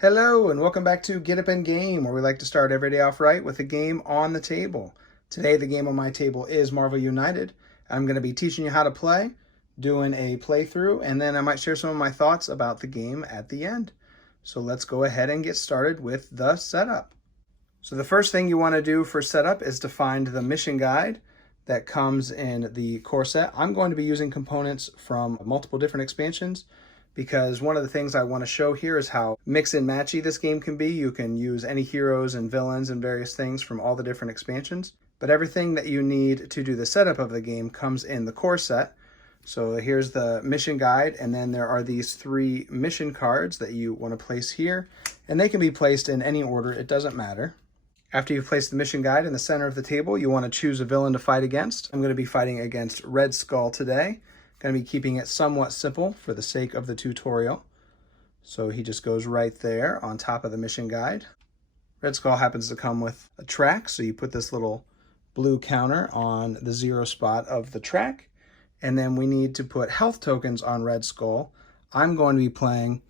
Hello and welcome back to Get Up and Game, where we like to start every day off right with a game on the table. Today the game on my table is Marvel United. I'm going to be teaching you how to play, doing a playthrough, and then I might share some of my thoughts about the game at the end. So let's go ahead and get started with the setup. So the first thing you want to do for setup is to find the mission guide that comes in the core set. I'm going to be using components from multiple different expansions, because one of the things I want to show here is how mix and matchy this game can be. You can use any heroes and villains and various things from all the different expansions, but everything that you need to do the setup of the game comes in the core set. So here's the mission guide, and then there are these 3 mission cards that you want to place here, and they can be placed in any order, it doesn't matter. After you've placed the mission guide in the center of the table, you want to choose a villain to fight against. I'm going to be fighting against Red Skull today. Going to be keeping it somewhat simple for the sake of the tutorial. So he just goes right there on top of the mission guide. Red Skull happens to come with a track, so you put this little blue counter on the 0 spot of the track. And then we need to put health tokens on Red Skull. I'm going to be playing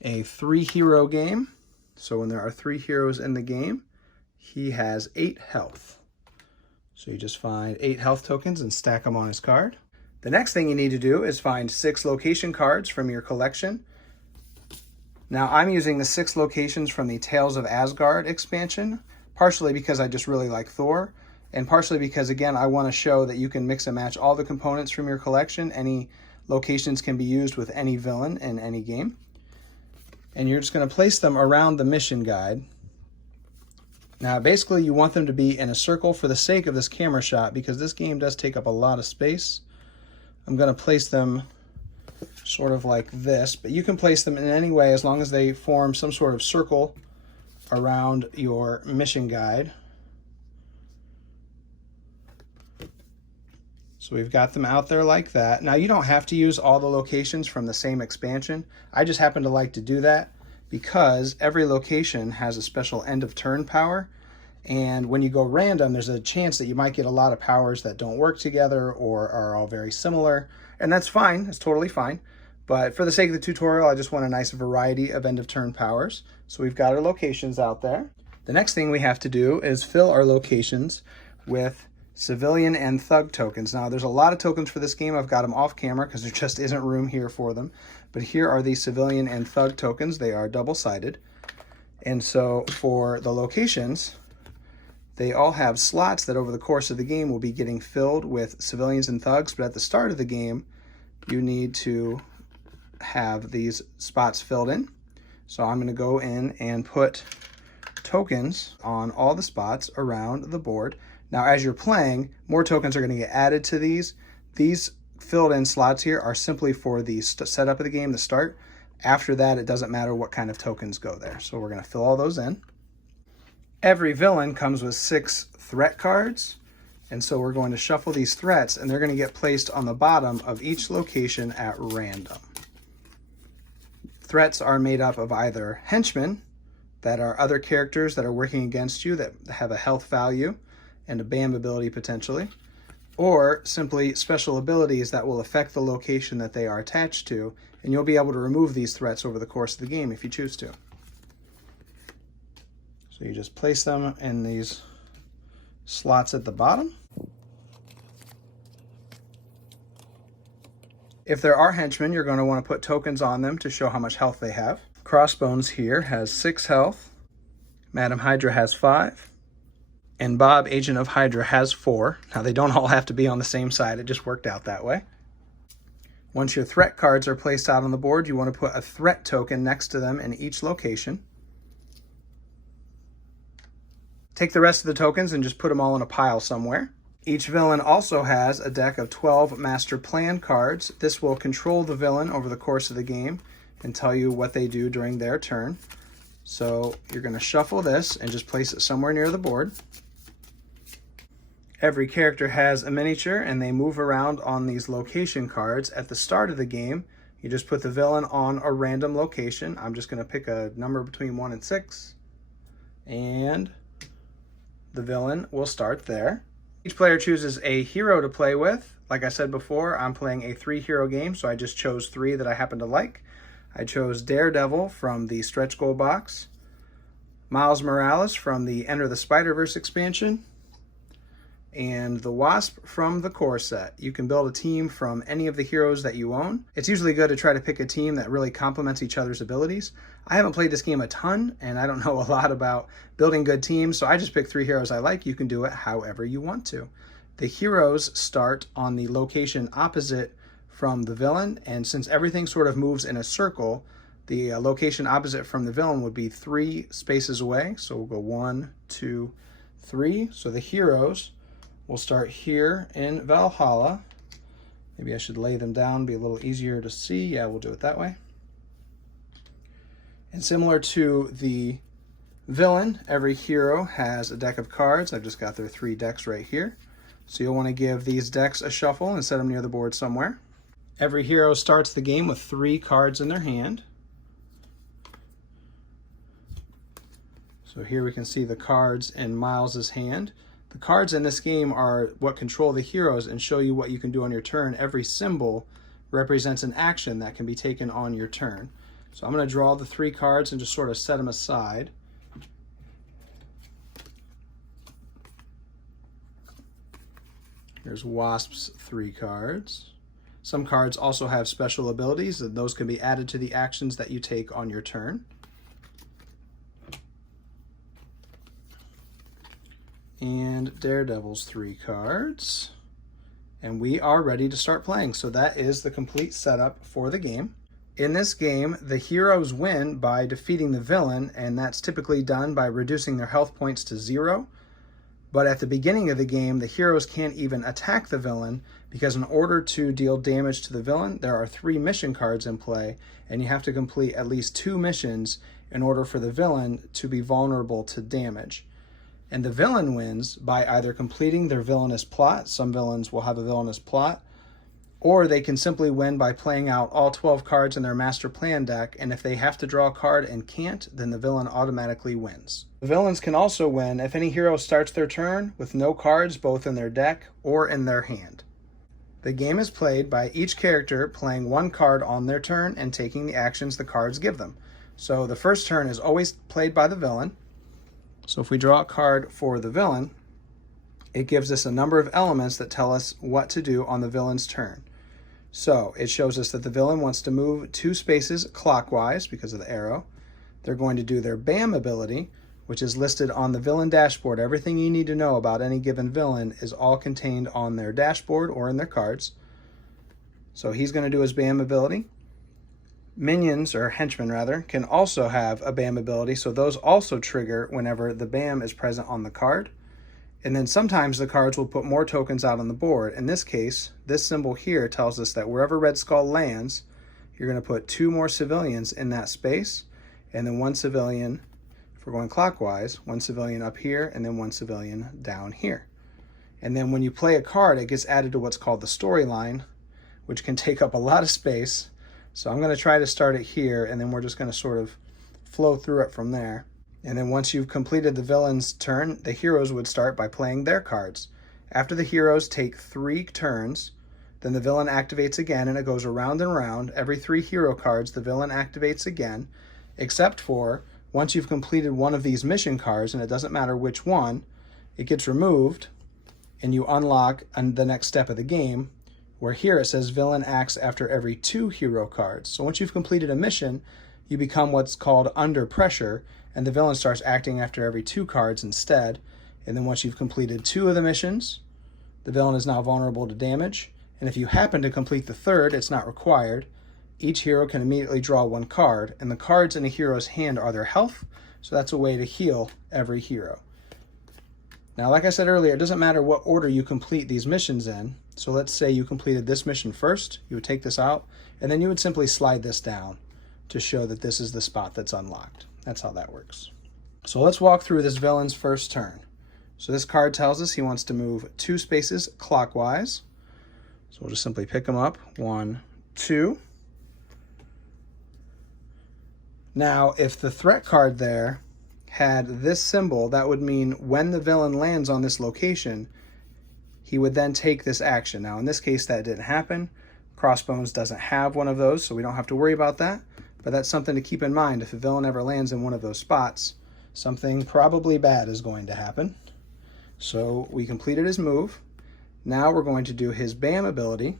a 3-hero game. So when there are 3 heroes in the game, he has 8 health. So you just find 8 health tokens and stack them on his card. The next thing you need to do is find 6 location cards from your collection. Now I'm using the 6 locations from the Tales of Asgard expansion, partially because I just really like Thor, and partially because, again, I want to show that you can mix and match all the components from your collection. Any locations can be used with any villain in any game. And you're just going to place them around the mission guide. Now basically you want them to be in a circle for the sake of this camera shot, because this game does take up a lot of space. I'm going to place them sort of like this, but you can place them in any way as long as they form some sort of circle around your mission guide. So we've got them out there like that. Now you don't have to use all the locations from the same expansion. I just happen to like to do that because every location has a special end of turn power. And when you go random, there's a chance that you might get a lot of powers that don't work together or are all very similar. And that's fine, it's totally fine. But for the sake of the tutorial, I just want a nice variety of end of turn powers. So we've got our locations out there. The next thing we have to do is fill our locations with civilian and thug tokens. Now there's a lot of tokens for this game. I've got them off camera because there just isn't room here for them. But here are the civilian and thug tokens. They are double-sided. And so for the locations, they all have slots that over the course of the game will be getting filled with civilians and thugs, but at the start of the game, you need to have these spots filled in. So I'm going to go in and put tokens on all the spots around the board. Now as you're playing, more tokens are going to get added to these. These filled in slots here are simply for the setup of the game, the start. After that, it doesn't matter what kind of tokens go there. So we're going to fill all those in. Every villain comes with 6 threat cards, and so we're going to shuffle these threats, and they're going to get placed on the bottom of each location at random. Threats are made up of either henchmen, that are other characters that are working against you that have a health value and a BAM ability potentially, or simply special abilities that will affect the location that they are attached to, and you'll be able to remove these threats over the course of the game if you choose to. So you just place them in these slots at the bottom. If there are henchmen, you're going to want to put tokens on them to show how much health they have. Crossbones here has 6 health. Madam Hydra has 5. And Bob, Agent of Hydra, has 4. Now they don't all have to be on the same side, it just worked out that way. Once your threat cards are placed out on the board, you want to put a threat token next to them in each location. Take the rest of the tokens and just put them all in a pile somewhere. Each villain also has a deck of 12 master plan cards. This will control the villain over the course of the game and tell you what they do during their turn. So you're going to shuffle this and just place it somewhere near the board. Every character has a miniature and they move around on these location cards. At the start of the game, you just put the villain on a random location. I'm just going to pick a number between 1 and 6. And the villain will start there. Each player chooses a hero to play with. Like I said before, I'm playing a 3-hero game, so I just chose 3 that I happen to like. I chose Daredevil from the stretch goal box, Miles Morales from the Enter the Spider-Verse expansion, and the Wasp from the core set. You can build a team from any of the heroes that you own. It's usually good to try to pick a team that really complements each other's abilities. I haven't played this game a ton, and I don't know a lot about building good teams, so I just picked 3 heroes I like. You can do it however you want to. The heroes start on the location opposite from the villain, and since everything sort of moves in a circle, the location opposite from the villain would be 3 spaces away. So we'll go 1, 2, 3. So the heroes will start here in Valhalla. Maybe I should lay them down, be a little easier to see. Yeah, we'll do it that way. And similar to the villain, every hero has a deck of cards. I've just got their 3 decks right here. So you'll want to give these decks a shuffle and set them near the board somewhere. Every hero starts the game with 3 cards in their hand. So here we can see the cards in Miles's hand. The cards in this game are what control the heroes and show you what you can do on your turn. Every symbol represents an action that can be taken on your turn. So I'm going to draw the 3 cards and just sort of set them aside. Here's Wasp's 3 cards. Some cards also have special abilities, and those can be added to the actions that you take on your turn. And Daredevil's 3 cards. And we are ready to start playing. So that is the complete setup for the game. In this game, the heroes win by defeating the villain, and that's typically done by reducing their health points to 0. But at the beginning of the game, the heroes can't even attack the villain, because in order to deal damage to the villain, there are 3 mission cards in play, and you have to complete at least 2 missions in order for the villain to be vulnerable to damage. And the villain wins by either completing their villainous plot. Some villains will have a villainous plot, or they can simply win by playing out all 12 cards in their master plan deck, and if they have to draw a card and can't, then the villain automatically wins. The villains can also win if any hero starts their turn with no cards both in their deck or in their hand. The game is played by each character playing 1 card on their turn and taking the actions the cards give them. So the first turn is always played by the villain. So if we draw a card for the villain, it gives us a number of elements that tell us what to do on the villain's turn. So it shows us that the villain wants to move 2 spaces clockwise because of the arrow. They're going to do their BAM ability, which is listed on the villain dashboard. Everything you need to know about any given villain is all contained on their dashboard or in their cards. So he's going to do his BAM ability. Minions, or henchmen rather, can also have a BAM ability, so those also trigger whenever the BAM is present on the card. And then sometimes the cards will put more tokens out on the board. In this case, this symbol here tells us that wherever Red Skull lands, you're going to put 2 more civilians in that space, and then 1 civilian, if we're going clockwise, 1 civilian up here, and then 1 civilian down here. And then when you play a card, it gets added to what's called the storyline, which can take up a lot of space. So I'm going to try to start it here, and then we're just going to sort of flow through it from there. And then once you've completed the villain's turn, the heroes would start by playing their cards. After the heroes take 3 turns, then the villain activates again, and it goes around and around. Every 3 hero cards, the villain activates again, except for once you've completed one of these mission cards, and it doesn't matter which one, it gets removed, and you unlock the next step of the game, where here it says villain acts after every 2 hero cards. So once you've completed a mission, you become what's called under pressure, and the villain starts acting after every 2 cards instead. And then once you've completed 2 of the missions, the villain is now vulnerable to damage. And if you happen to complete the 3rd, it's not required. Each hero can immediately draw 1 card, and the cards in a hero's hand are their health, so that's a way to heal every hero. Now, like I said earlier, it doesn't matter what order you complete these missions in. So let's say you completed this mission first, you would take this out, and then you would simply slide this down to show that this is the spot that's unlocked. That's how that works. So let's walk through this villain's first turn. So this card tells us he wants to move 2 spaces clockwise. So we'll just simply pick them up, 1, 2. Now, if the threat card there had this symbol, that would mean when the villain lands on this location, he would then take this action. Now, in this case, that didn't happen. Crossbones doesn't have one of those, so we don't have to worry about that. but that's something to keep in mind. If a villain ever lands in one of those spots, something probably bad is going to happen. So we completed his move. Now we're going to do his BAM ability.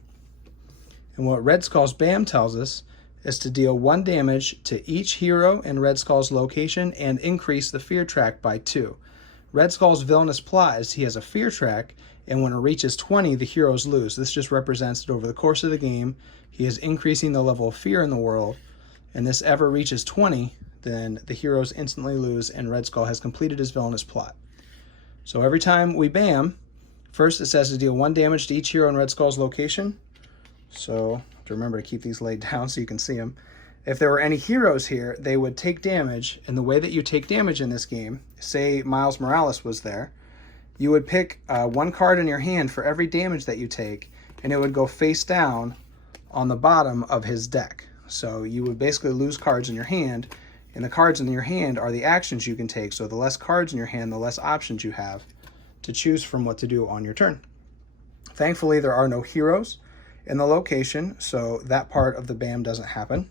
And what Red Skull's BAM tells us is to deal 1 damage to each hero in Red Skull's location and increase the fear track by 2. Red Skull's villainous plot is he has a fear track, and when it reaches 20, the heroes lose. This just represents that over the course of the game, he is increasing the level of fear in the world, and this ever reaches 20, then the heroes instantly lose, and Red Skull has completed his villainous plot. So every time we BAM, first it says to deal 1 damage to each hero in Red Skull's location. So to remember to keep these laid down so you can see them. If there were any heroes here, they would take damage, and the way that you take damage in this game, say Miles Morales was there, you would pick 1 card in your hand for every damage that you take, and it would go face down on the bottom of his deck. So you would basically lose cards in your hand, and the cards in your hand are the actions you can take. So the less cards in your hand, the less options you have to choose from what to do on your turn. Thankfully, there are no heroes in the location, so that part of the BAM doesn't happen.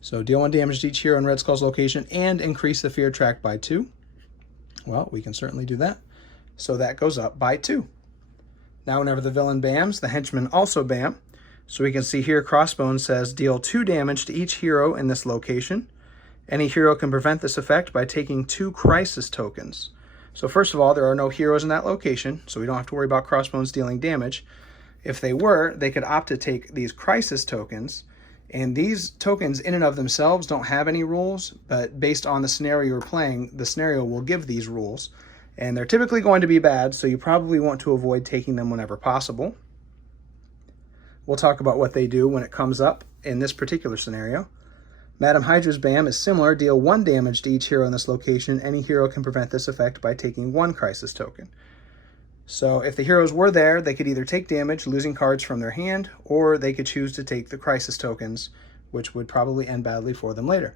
So deal 1 damage to each hero in Red Skull's location and increase the fear track by 2. Well, we can certainly do that. So that goes up by 2. Now whenever the villain BAMs, the henchmen also BAM. So we can see here Crossbones says deal 2 damage to each hero in this location. Any hero can prevent this effect by taking 2 crisis tokens. So first of all, there are no heroes in that location, so we don't have to worry about Crossbones dealing damage. If they were, they could opt to take these crisis tokens, and these tokens in and of themselves don't have any rules, but based on the scenario you're playing, the scenario will give these rules, and they're typically going to be bad, so you probably want to avoid taking them whenever possible. We'll talk about what they do when it comes up in this particular scenario. Madam Hydra's BAM is similar. Deal 1 damage to each hero in this location. Any hero can prevent this effect by taking 1 crisis token. So if the heroes were there, they could either take damage, losing cards from their hand, or they could choose to take the crisis tokens, which would probably end badly for them later.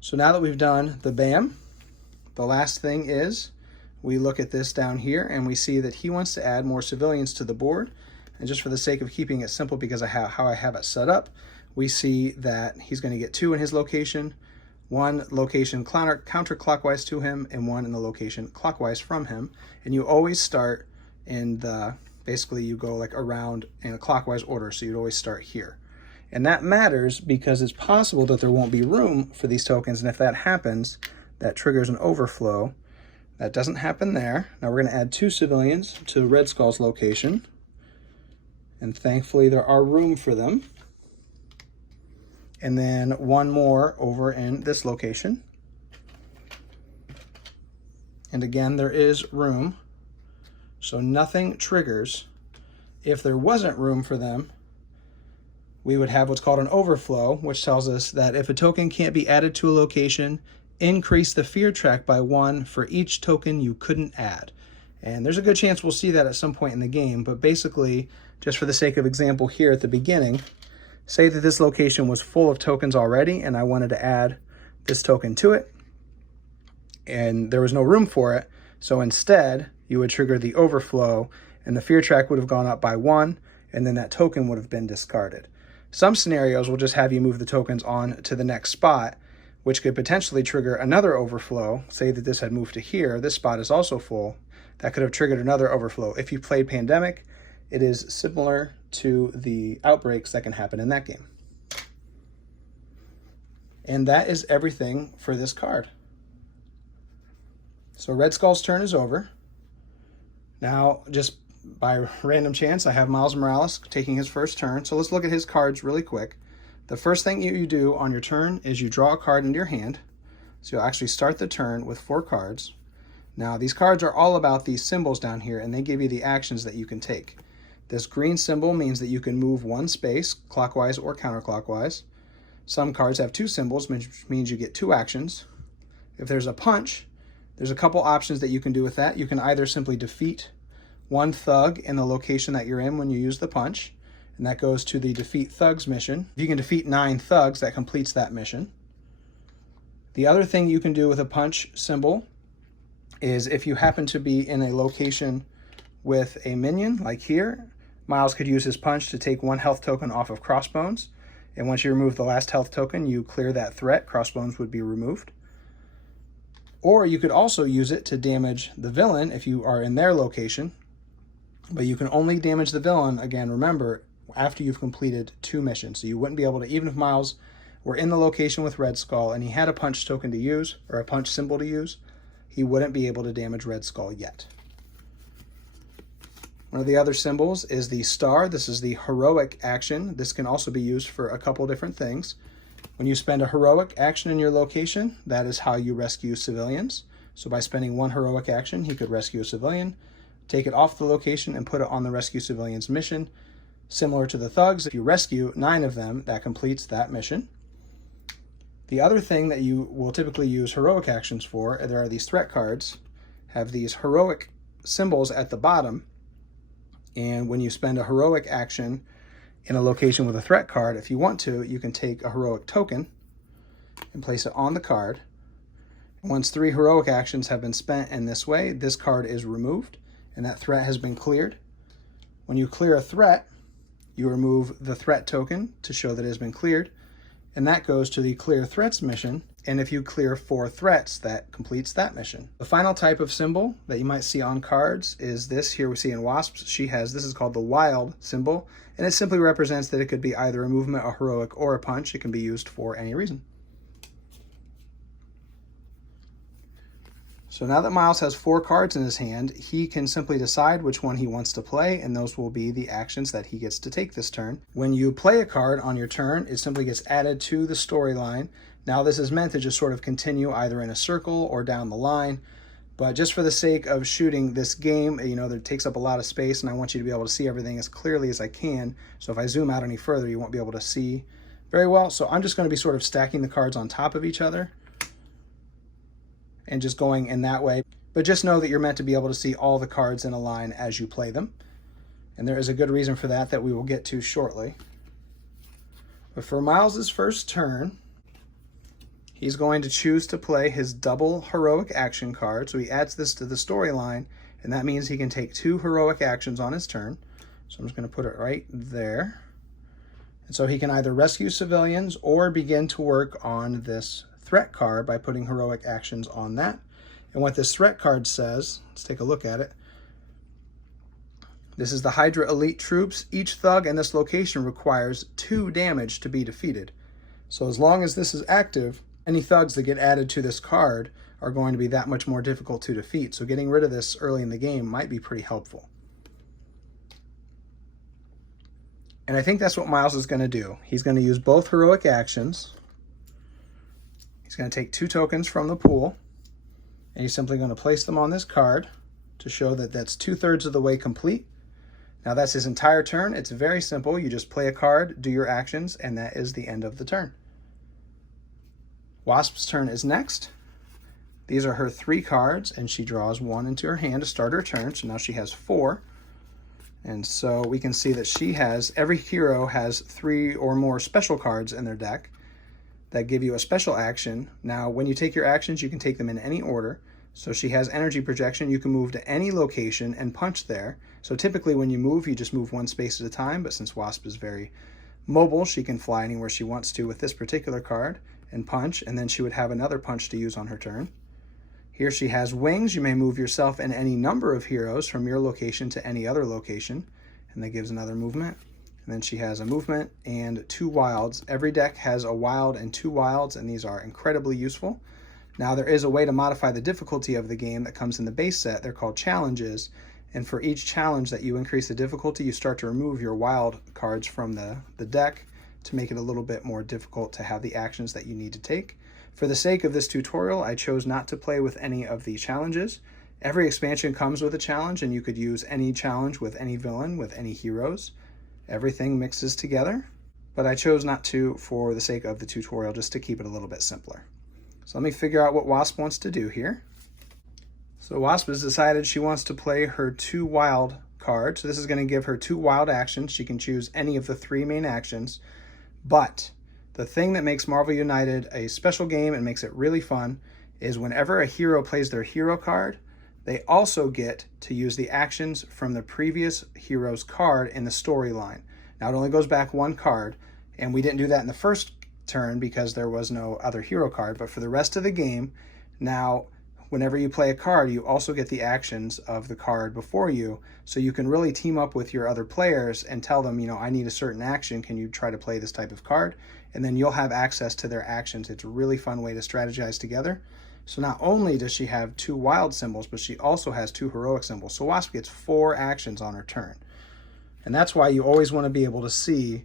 So now that we've done the BAM, the last thing is we look at this down here and we see that he wants to add more civilians to the board. And just for the sake of keeping it simple because of how I have it set up, we see that he's going to get 2 in his location, 1 location counterclockwise to him, and 1 in the location clockwise from him. And you always start in the, basically you go like around in a clockwise order, so you'd always start here. And that matters because it's possible that there won't be room for these tokens, and if that happens, that triggers an overflow. That doesn't happen there. Now we're going to add 2 civilians to Red Skull's location, and thankfully there are room for them. And then 1 more over in this location. And again, there is room, so nothing triggers. If there wasn't room for them, we would have what's called an overflow, which tells us that if a token can't be added to a location, increase the fear track by 1 for each token you couldn't add. And there's a good chance we'll see that at some point in the game, but basically, just for the sake of example here at the beginning, say that this location was full of tokens already and I wanted to add this token to it, and there was no room for it, so instead you would trigger the overflow and the fear track would have gone up by 1, and then that token would have been discarded. Some scenarios will just have you move the tokens on to the next spot, which could potentially trigger another overflow. Say that this had moved to here, this spot is also full. That could have triggered another overflow. If you played Pandemic, it is similar to the outbreaks that can happen in that game. And that is everything for this card. So Red Skull's turn is over. Now, just by random chance, I have Miles Morales taking his first turn. So let's look at his cards really quick. The first thing you do on your turn is you draw a card into your hand. So you'll actually start the turn with 4 cards. Now, these cards are all about these symbols down here, and they give you the actions that you can take. This green symbol means that you can move 1 space, clockwise or counterclockwise. Some cards have 2 symbols, which means you get 2 actions. If there's a punch, there's a couple options that you can do with that. You can either simply defeat 1 thug in the location that you're in when you use the punch, and that goes to the Defeat Thugs mission. If you can defeat 9 thugs, that completes that mission. The other thing you can do with a punch symbol is if you happen to be in a location with a minion, like here, Miles could use his punch to take 1 health token off of Crossbones. And once you remove the last health token, you clear that threat, crossbones would be removed. Or you could also use it to damage the villain if you are in their location, but you can only damage the villain, again, remember, after you've completed 2 missions. So you wouldn't be able to, even if Miles were in the location with Red Skull and he had a punch token to use, or a punch symbol to use, he wouldn't be able to damage Red Skull yet. One of the other symbols is the star. This is the heroic action. This can also be used for a couple different things. When you spend a heroic action in your location, that is how you rescue civilians. So by spending 1 heroic action, he could rescue a civilian, take it off the location, and put it on the rescue civilians mission. Similar to the thugs, if you rescue 9 of them, that completes that mission. The other thing that you will typically use heroic actions for, there are these threat cards, have these heroic symbols at the bottom. And when you spend a heroic action in a location with a threat card, if you want to, you can take a heroic token and place it on the card. Once 3 heroic actions have been spent in this way, this card is removed and that threat has been cleared. When you clear a threat, you remove the threat token to show that it has been cleared, and that goes to the clear threats mission. And if you clear 4 threats, that completes that mission. The final type of symbol that you might see on cards is this. Here we see in Wasps, this is called the wild symbol, and it simply represents that it could be either a movement, a heroic, or a punch. It can be used for any reason. So now that Miles has 4 cards in his hand, he can simply decide which one he wants to play, and those will be the actions that he gets to take this turn. When you play a card on your turn, it simply gets added to the storyline. Now this is meant to just sort of continue either in a circle or down the line, but just for the sake of shooting this game, that takes up a lot of space, and I want you to be able to see everything as clearly as I can. So if I zoom out any further, you won't be able to see very well. So I'm just going to be sort of stacking the cards on top of each other and just going in that way. But just know that you're meant to be able to see all the cards in a line as you play them. And there is a good reason for that we will get to shortly. But for Miles's first turn, he's going to choose to play his double heroic action card. So he adds this to the storyline, and that means he can take 2 heroic actions on his turn. So I'm just going to put it right there. And so he can either rescue civilians or begin to work on this threat card by putting heroic actions on that. And what this threat card says, let's take a look at it. This is the Hydra elite troops. Each thug in this location requires 2 damage to be defeated. So as long as this is active, any thugs that get added to this card are going to be that much more difficult to defeat. So getting rid of this early in the game might be pretty helpful. And I think that's what Miles is going to do. He's going to use both heroic actions. He's going to take 2 tokens from the pool, and he's simply going to place them on this card to show that that's 2/3 of the way complete. Now that's his entire turn. It's very simple. You just play a card, do your actions, and that is the end of the turn. Wasp's turn is next. These are her 3 cards, and she draws 1 into her hand to start her turn. So now she has 4. And so we can see that every hero has 3 or more special cards in their deck that give you a special action. Now, when you take your actions, you can take them in any order. So she has energy projection. You can move to any location and punch there. So typically when you move, you just move 1 space at a time. But since Wasp is very mobile, she can fly anywhere she wants to with this particular card and punch. And then she would have another punch to use on her turn. Here she has wings. You may move yourself and any number of heroes from your location to any other location. And that gives another movement. And then she has a movement and 2 wilds. Every deck has a wild and 2 wilds, and these are incredibly useful. Now there is a way to modify the difficulty of the game that comes in the base set. They're called challenges. And for each challenge that you increase the difficulty, you start to remove your wild cards from the deck to make it a little bit more difficult to have the actions that you need to take. For the sake of this tutorial, I chose not to play with any of the challenges. Every expansion comes with a challenge, and you could use any challenge with any villain, with any heroes. Everything mixes together, but I chose not to for the sake of the tutorial, just to keep it a little bit simpler. So let me figure out what Wasp wants to do here. So Wasp has decided she wants to play her 2 wild cards. So this is going to give her 2 wild actions. She can choose any of the 3 main actions, but the thing that makes Marvel United a special game and makes it really fun is whenever a hero plays their hero card, they also get to use the actions from the previous hero's card in the storyline. Now it only goes back 1 card, And we didn't do that in the first turn because there was no other hero card. But for the rest of the game, now whenever you play a card, you also get the actions of the card before you. So you can really team up with your other players and tell them, you know, I need a certain action. Can you try to play this type of card? And then you'll have access to their actions. It's a really fun way to strategize together. So not only does she have 2 wild symbols, but she also has 2 heroic symbols. So Wasp gets 4 actions on her turn. And that's why you always want to be able to see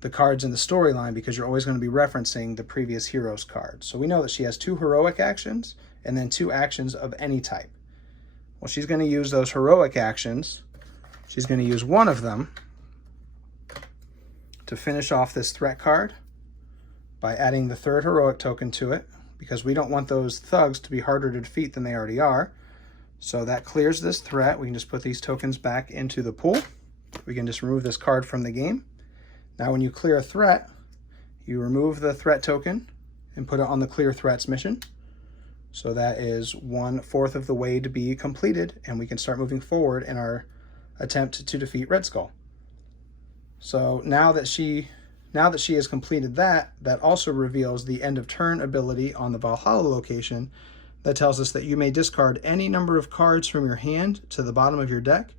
the cards in the storyline, because you're always going to be referencing the previous hero's cards. So we know that she has 2 heroic actions and then 2 actions of any type. Well, she's going to use those heroic actions. She's going to use one of them to finish off this threat card by adding the 3rd heroic token to it, because we don't want those thugs to be harder to defeat than they already are. So that clears this threat. We can just put these tokens back into the pool. We can just remove this card from the game. Now when you clear a threat, you remove the threat token and put it on the clear threats mission. So that is 1/4 of the way to be completed, and we can start moving forward in our attempt to defeat Red Skull. So now that she has completed that, that also reveals the end of turn ability on the Valhalla location that tells us that you may discard any number of cards from your hand to the bottom of your deck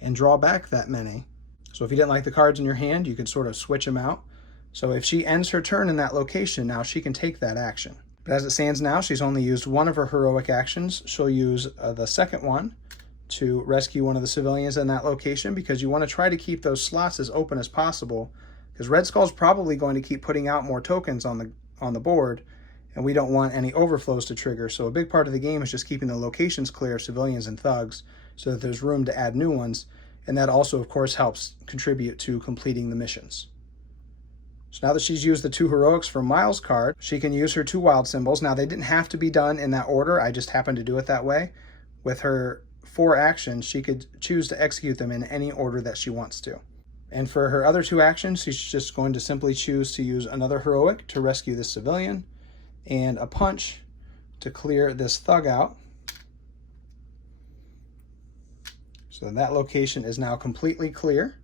and draw back that many. So if you didn't like the cards in your hand, you could sort of switch them out. So if she ends her turn in that location, now she can take that action. But as it stands now, she's only used 1 of her heroic actions. She'll use the second one to rescue one of the civilians in that location, because you want to try to keep those slots as open as possible, because Red Skull's probably going to keep putting out more tokens on the board, and we don't want any overflows to trigger. So a big part of the game is just keeping the locations clear of civilians and thugs so that there's room to add new ones. And that also, of course, helps contribute to completing the missions. So now that she's used the 2 heroics from Miles' card, she can use her 2 wild symbols. Now, they didn't have to be done in that order. I just happened to do it that way. With her 4 actions, she could choose to execute them in any order that she wants to. And for her other 2 actions, she's just going to simply choose to use another heroic to rescue this civilian and a punch to clear this thug out. So that location is now completely clear.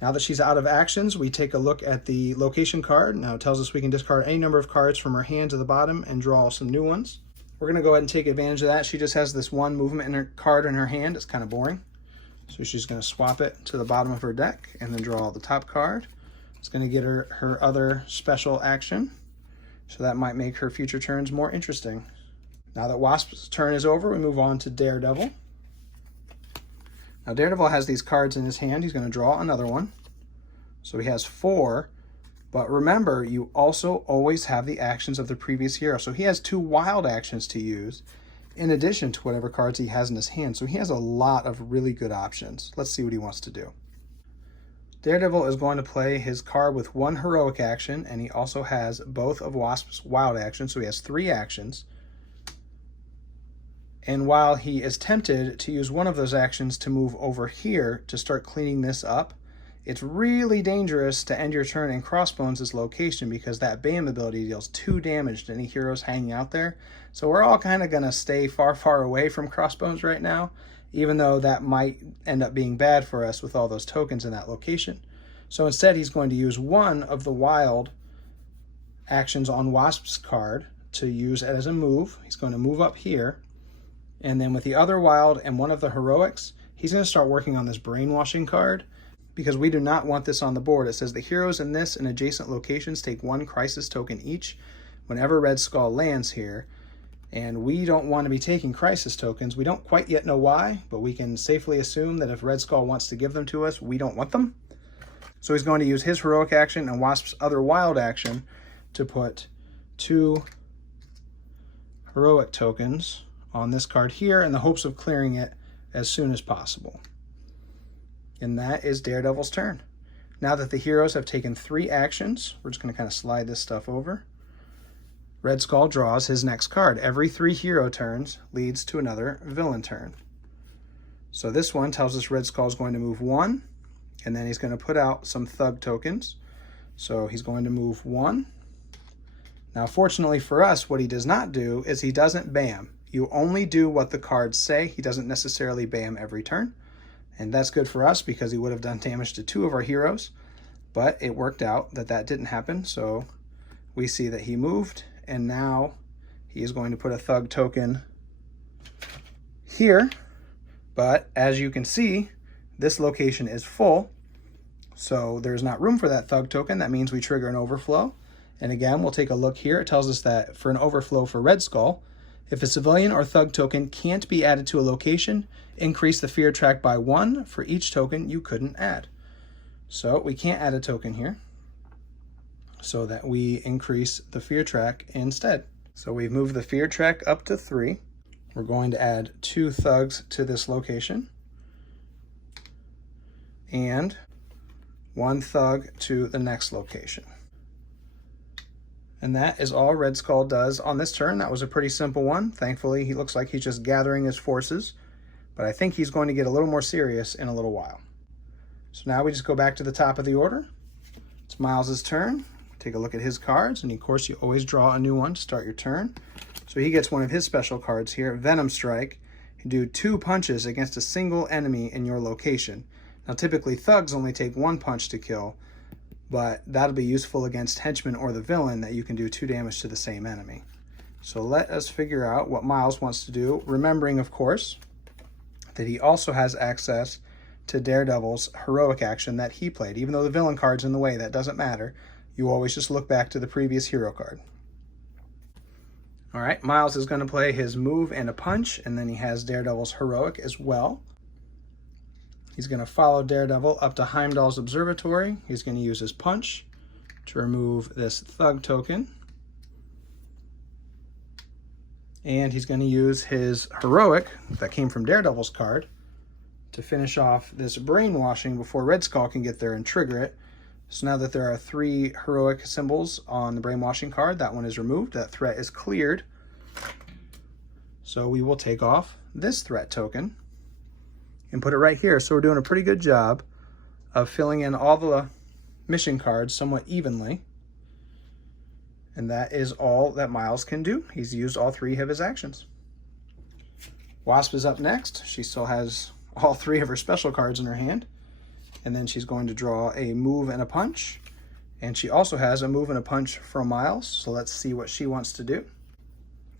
Now that she's out of actions, we take a look at the location card. Now it tells us we can discard any number of cards from her hand to the bottom and draw some new ones. We're going to go ahead and take advantage of that. She just has this 1 movement in her card in her hand. It's kind of boring. So she's going to swap it to the bottom of her deck and then draw the top card. It's going to get her other special action. So that might make her future turns more interesting. Now that Wasp's turn is over, we move on to Daredevil. Now Daredevil has these cards in his hand. He's going to draw another one. So he has 4. But remember, you also always have the actions of the previous hero. So he has 2 wild actions to use in addition to whatever cards he has in his hand. So he has a lot of really good options. Let's see what he wants to do. Daredevil is going to play his card with 1 heroic action, and he also has both of Wasp's wild actions. So he has 3 actions. And while he is tempted to use one of those actions to move over here to start cleaning this up, it's really dangerous to end your turn in Crossbones' location, because that BAM ability deals 2 damage to any heroes hanging out there. So we're all kind of going to stay far, far away from Crossbones right now, even though that might end up being bad for us with all those tokens in that location. So instead, he's going to use 1 of the wild actions on Wasp's card to use as a move. He's going to move up here. And then with the other wild and 1 of the heroics, he's going to start working on this brainwashing card, because we do not want this on the board. It says the heroes in this and adjacent locations take 1 crisis token each whenever Red Skull lands here. And we don't want to be taking crisis tokens. We don't quite yet know why, but we can safely assume that if Red Skull wants to give them to us, we don't want them. So he's going to use his heroic action and Wasp's other wild action to put 2 heroic tokens on this card here in the hopes of clearing it as soon as possible. And that is Daredevil's turn. Now that the heroes have taken 3 actions, we're just going to kind of slide this stuff over. Red Skull draws his next card. Every 3 hero turns leads to another villain turn. So this one tells us Red Skull is going to move 1, and then he's going to put out some thug tokens. So he's going to move 1. Now fortunately for us, what he does not do is he doesn't BAM. You only do what the cards say. He doesn't necessarily BAM every turn. And that's good for us because he would have done damage to 2 of our heroes. but it worked out that that didn't happen. So we see that he moved, and now he is going to put a thug token here. But as you can see, this location is full, so there's not room for that thug token. That means we trigger an overflow. And again, we'll take a look here. It tells us that for an overflow for Red Skull, if a civilian or thug token can't be added to a location, increase the fear track by 1 for each token you couldn't add. So we can't add a token here, so that we increase the fear track instead. So we've moved the fear track up to 3. We're going to add 2 thugs to this location and 1 thug to the next location. And that is all Red Skull does on this turn. That was a pretty simple one. Thankfully, he looks like he's just gathering his forces, but I think he's going to get a little more serious in a little while. So now we just go back to the top of the order. It's Miles's turn. Take a look at his cards, and of course you always draw a new one to start your turn. So he gets one of his special cards here, Venom Strike. You do 2 punches against a single enemy in your location. Now typically thugs only take 1 punch to kill, but that'll be useful against henchmen or the villain, that you can do 2 damage to the same enemy. So let us figure out what Miles wants to do, remembering of course that he also has access to Daredevil's heroic action that he played. Even though the villain card's in the way, that doesn't matter. You always just look back to the previous hero card. All right, Miles is going to play his move and a punch, and then he has Daredevil's heroic as well. He's going to follow Daredevil up to Heimdall's Observatory. He's going to use his punch to remove this thug token. And he's going to use his heroic that came from Daredevil's card to finish off this brainwashing before Red Skull can get there and trigger it. So now that there are 3 heroic symbols on the brainwashing card, that one is removed. That threat is cleared. So we will take off this threat token and put it right here. So we're doing a pretty good job of filling in all the mission cards somewhat evenly. And that is all that Miles can do. He's used all 3 of his actions. Wasp is up next. She still has all 3 of her special cards in her hand. And then she's going to draw a move and a punch. And she also has a move and a punch from Miles. So let's see what she wants to do.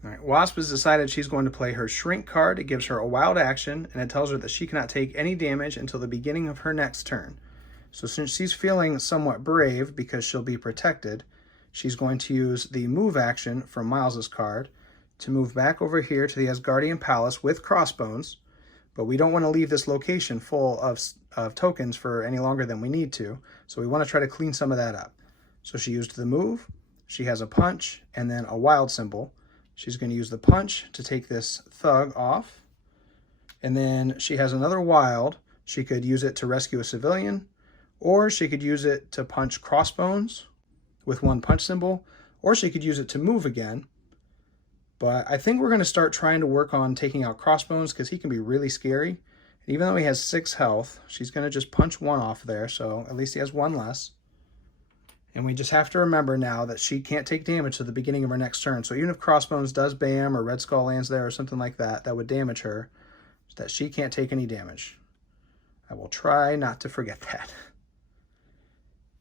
All right, Wasp has decided she's going to play her Shrink card. It gives her a wild action, and it tells her that she cannot take any damage until the beginning of her next turn. So since she's feeling somewhat brave because she'll be protected, she's going to use the move action from Miles's card to move back over here to the Asgardian Palace with Crossbones. But we don't want to leave this location full of tokens for any longer than we need to. So we want to try to clean some of that up. So she used the move, she has a punch, and then a wild symbol. She's going to use the punch to take this thug off. And then she has another wild. She could use it to rescue a civilian, or she could use it to punch Crossbones with 1 punch symbol, or she could use it to move again. But I think we're going to start trying to work on taking out Crossbones because he can be really scary. And even though he has 6 health, she's going to just punch 1 off there, so at least he has 1 less. And we just have to remember now that she can't take damage to the beginning of her next turn. So even if Crossbones does bam or Red Skull lands there or something like that, that would damage her, that she can't take any damage. I will try not to forget that.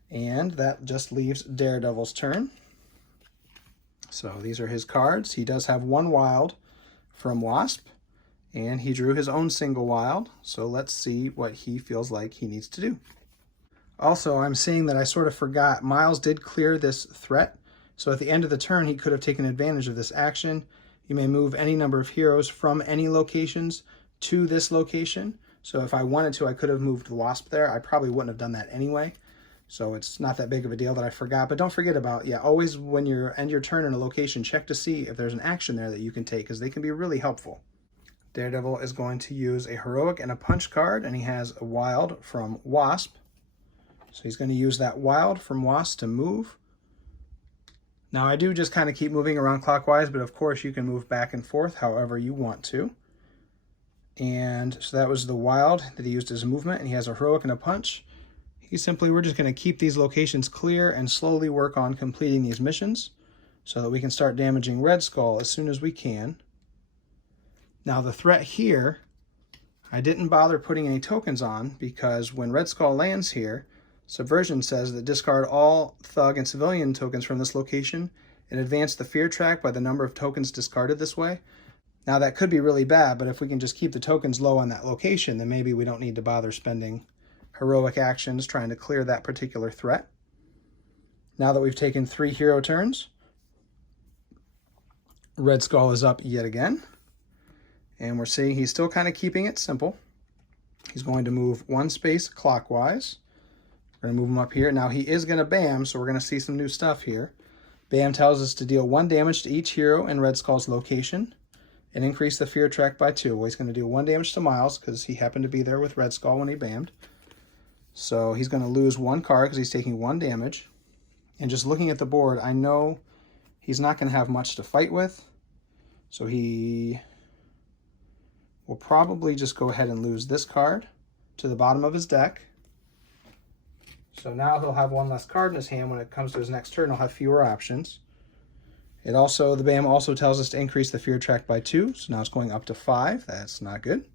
And that just leaves Daredevil's turn. So these are his cards. He does have 1 wild from Wasp, and he drew his own single wild. So let's see what he feels like he needs to do. Also, I'm seeing that I sort of forgot. Miles did clear this threat. So at the end of the turn, he could have taken advantage of this action. You may move any number of heroes from any locations to this location. So if I wanted to, I could have moved the Wasp there. I probably wouldn't have done that anyway. So it's not that big of a deal that I forgot. But don't forget about, always when you end your turn in a location, check to see if there's an action there that you can take, because they can be really helpful. Daredevil is going to use a heroic and a punch card, and he has a wild from Wasp. So he's going to use that wild from Wasp to move. Now I do just kind of keep moving around clockwise, but of course you can move back and forth however you want to. And so that was the wild that he used as a movement, and he has a heroic and a punch. We're just going to keep these locations clear and slowly work on completing these missions so that we can start damaging Red Skull as soon as we can. Now the threat here, I didn't bother putting any tokens on because when Red Skull lands here, Subversion says that discard all thug and civilian tokens from this location and advance the fear track by the number of tokens discarded this way. Now that could be really bad, but if we can just keep the tokens low on that location, then maybe we don't need to bother spending heroic actions trying to clear that particular threat. Now that we've taken 3 hero turns, Red Skull is up yet again. And we're seeing he's still kind of keeping it simple. He's going to move 1 space clockwise. We're going to move him up here. Now he is going to BAM, so we're going to see some new stuff here. BAM tells us to deal 1 damage to each hero in Red Skull's location and increase the fear track by 2. Well, he's going to deal 1 damage to Miles because he happened to be there with Red Skull when he BAM'd. So he's going to lose 1 card because he's taking 1 damage. And just looking at the board, I know he's not going to have much to fight with. So he will probably just go ahead and lose this card to the bottom of his deck. So now he'll have 1 less card in his hand. When it comes to his next turn, he'll have fewer options. The BAM also tells us to increase the fear track by 2. So now it's going up to 5. That's not good.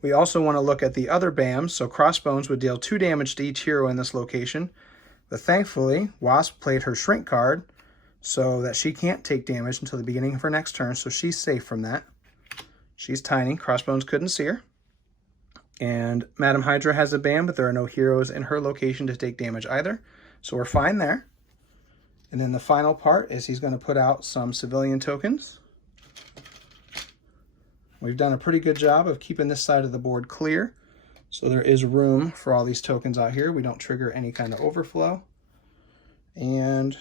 We also want to look at the other BAMs. So Crossbones would deal 2 damage to each hero in this location. But thankfully, Wasp played her Shrink card so that she can't take damage until the beginning of her next turn. So she's safe from that. She's tiny. Crossbones couldn't see her. And Madam Hydra has a BAM, but there are no heroes in her location to take damage either. So we're fine there. And then the final part is he's going to put out some civilian tokens. We've done a pretty good job of keeping this side of the board clear. So there is room for all these tokens out here. We don't trigger any kind of overflow. And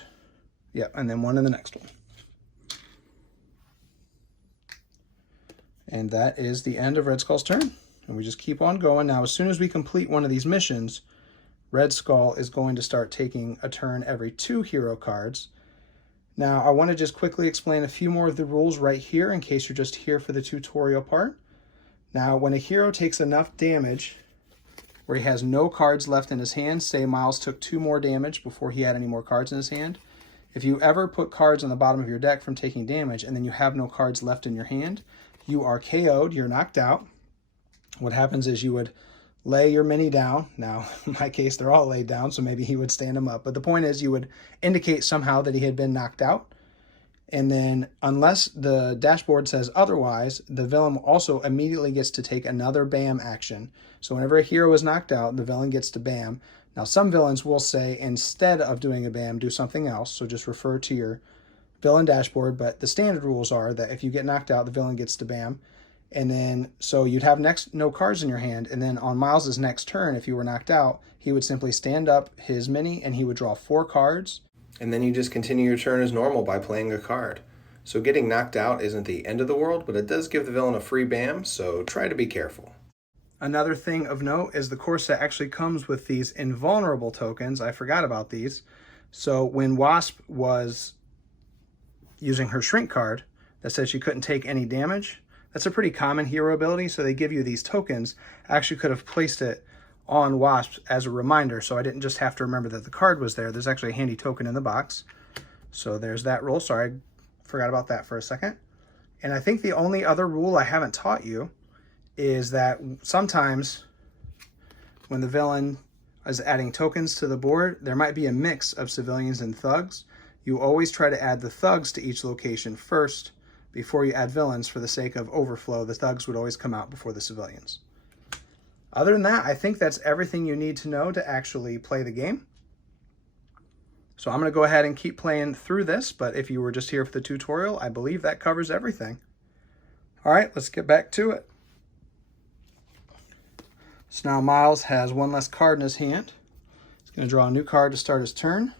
yeah, and then 1 in the next one. And that is the end of Red Skull's turn. And we just keep on going. Now, as soon as we complete one of these missions, Red Skull is going to start taking a turn every 2 hero cards. Now, I want to just quickly explain a few more of the rules right here in case you're just here for the tutorial part. Now, when a hero takes enough damage where he has no cards left in his hand, say Miles took 2 more damage before he had any more cards in his hand, if you ever put cards on the bottom of your deck from taking damage and then you have no cards left in your hand, you are KO'd, you're knocked out. What happens is you would lay your mini down. Now, in my case, they're all laid down, so maybe he would stand them up. But the point is you would indicate somehow that he had been knocked out. And then unless the dashboard says otherwise, the villain also immediately gets to take another BAM action. So whenever a hero is knocked out, the villain gets to BAM. Now, some villains will say instead of doing a BAM, do something else. So just refer to your villain dashboard. But the standard rules are that if you get knocked out, the villain gets to BAM. And then, so you'd have no cards in your hand, and then on Miles's next turn, if you were knocked out, he would simply stand up his mini and he would draw 4 cards. And then you just continue your turn as normal by playing a card. So getting knocked out isn't the end of the world, but it does give the villain a free BAM, so try to be careful. Another thing of note is the core set actually comes with these invulnerable tokens. I forgot about these. So when Wasp was using her Shrink card that said she couldn't take any damage, that's a pretty common hero ability, so they give you these tokens. I actually could have placed it on Wasp as a reminder, so I didn't just have to remember that the card was there. There's actually a handy token in the box. So there's that rule. Sorry, I forgot about that for a second. And I think the only other rule I haven't taught you is that sometimes when the villain is adding tokens to the board, there might be a mix of civilians and thugs. You always try to add the thugs to each location first, before you add villains. For the sake of overflow, the thugs would always come out before the civilians. Other than that, I think that's everything you need to know to actually play the game. So I'm going to go ahead and keep playing through this, but if you were just here for the tutorial, I believe that covers everything. All right, let's get back to it. So now Miles has 1 less card in his hand. He's going to draw a new card to start his turn.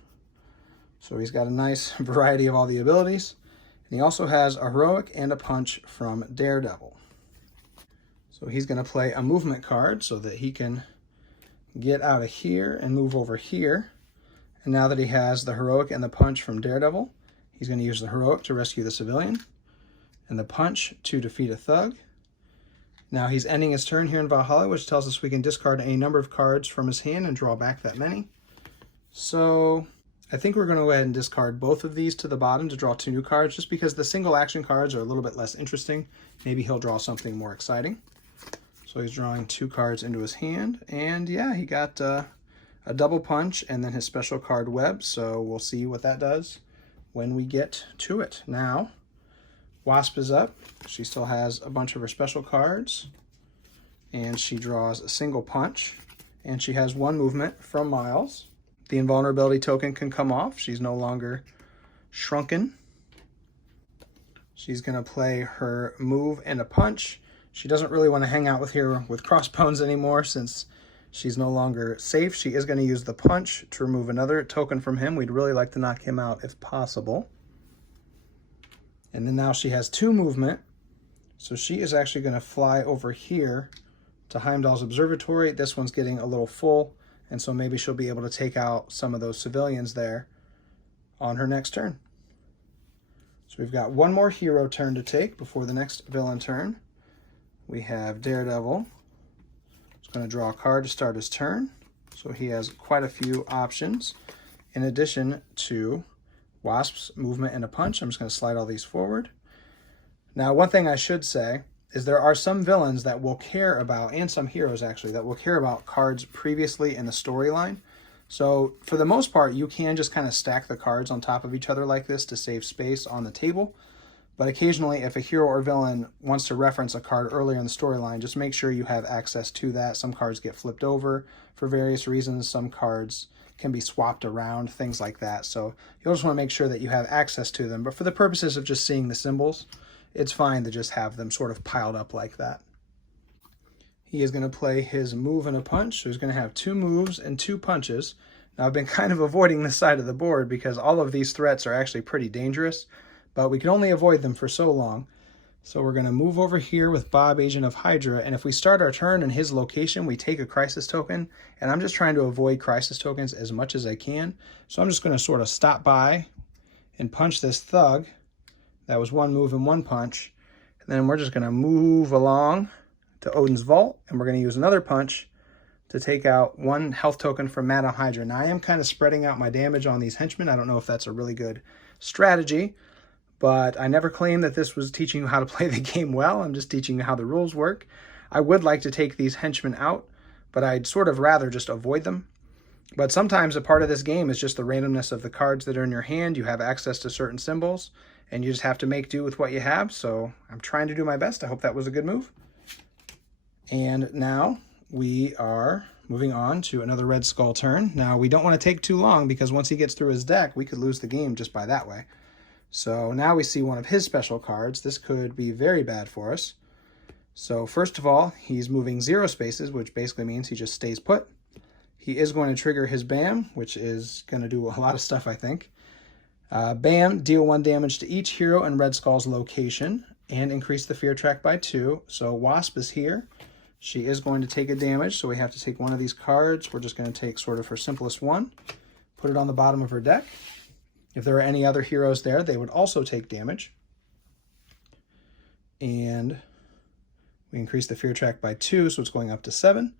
So he's got a nice variety of all the abilities. And he also has a heroic and a punch from Daredevil. So he's going to play a movement card so that he can get out of here and move over here. And now that he has the heroic and the punch from Daredevil, he's going to use the heroic to rescue the civilian and the punch to defeat a thug. Now he's ending his turn here in Valhalla, which tells us we can discard any number of cards from his hand and draw back that many. So I think we're going to go ahead and discard both of these to the bottom to draw 2 new cards, just because the single action cards are a little bit less interesting. Maybe he'll draw something more exciting. So he's drawing 2 cards into his hand, and yeah, he got a a double punch, and then his special card Web. So we'll see what that does when we get to it. Now, Wasp is up. She still has a bunch of her special cards, and she draws a single punch, and she has one movement from Miles. The invulnerability token can come off. She's no longer shrunken. She's going to play her move and a punch. She doesn't really want to hang out with Crossbones anymore since she's no longer safe. She is going to use the punch to remove another token from him. We'd really like to knock him out if possible. And then now she has 2 movement. So she is actually going to fly over here to Heimdall's Observatory. This one's getting a little full, and so maybe she'll be able to take out some of those civilians there on her next turn. So we've got one more hero turn to take before the next villain turn. We have Daredevil. He's going to draw a card to start his turn. So he has quite a few options. In addition to Wasp's movement and a punch, I'm just going to slide all these forward. Now, one thing I should say is there are some villains that will care about, and some heroes actually, that will care about cards previously in the storyline. So for the most part, you can just kind of stack the cards on top of each other like this to save space on the table. But occasionally, if a hero or villain wants to reference a card earlier in the storyline, just make sure you have access to that. Some cards get flipped over for various reasons. Some cards can be swapped around, things like that. So you'll just want to make sure that you have access to them. But for the purposes of just seeing the symbols, it's fine to just have them sort of piled up like that. He is going to play his move and a punch. So he's going to have 2 moves and 2 punches. Now, I've been kind of avoiding this side of the board because all of these threats are actually pretty dangerous, but we can only avoid them for so long. So we're going to move over here with Bob, Agent of Hydra, and if we start our turn in his location, we take a crisis token, and I'm just trying to avoid crisis tokens as much as I can. So I'm just going to sort of stop by and punch this thug. That was 1 move and 1 punch. And then we're just going to move along to Odin's Vault, and we're going to use another punch to take out 1 health token from Agent of Hydra. Now, I am kind of spreading out my damage on these henchmen. I don't know if that's a really good strategy, but I never claimed that this was teaching you how to play the game well. I'm just teaching you how the rules work. I would like to take these henchmen out, but I'd sort of rather just avoid them. But sometimes a part of this game is just the randomness of the cards that are in your hand. You have access to certain symbols, and you just have to make do with what you have. So I'm trying to do my best. I hope that was a good move. And now we are moving on to another Red Skull turn. Now, we don't want to take too long because once he gets through his deck, we could lose the game just by that way. So now we see one of his special cards. This could be very bad for us. So first of all, he's moving 0 spaces, which basically means he just stays put. He is going to trigger his BAM, which is going to do a lot of stuff, I think. BAM, deal 1 damage to each hero in Red Skull's location and increase the fear track by 2. So Wasp is here. She is going to take a damage, so we have to take one of these cards. We're just going to take sort of her simplest one, put it on the bottom of her deck. If there are any other heroes there, they would also take damage. And we increase the fear track by 2, so it's going up to 7.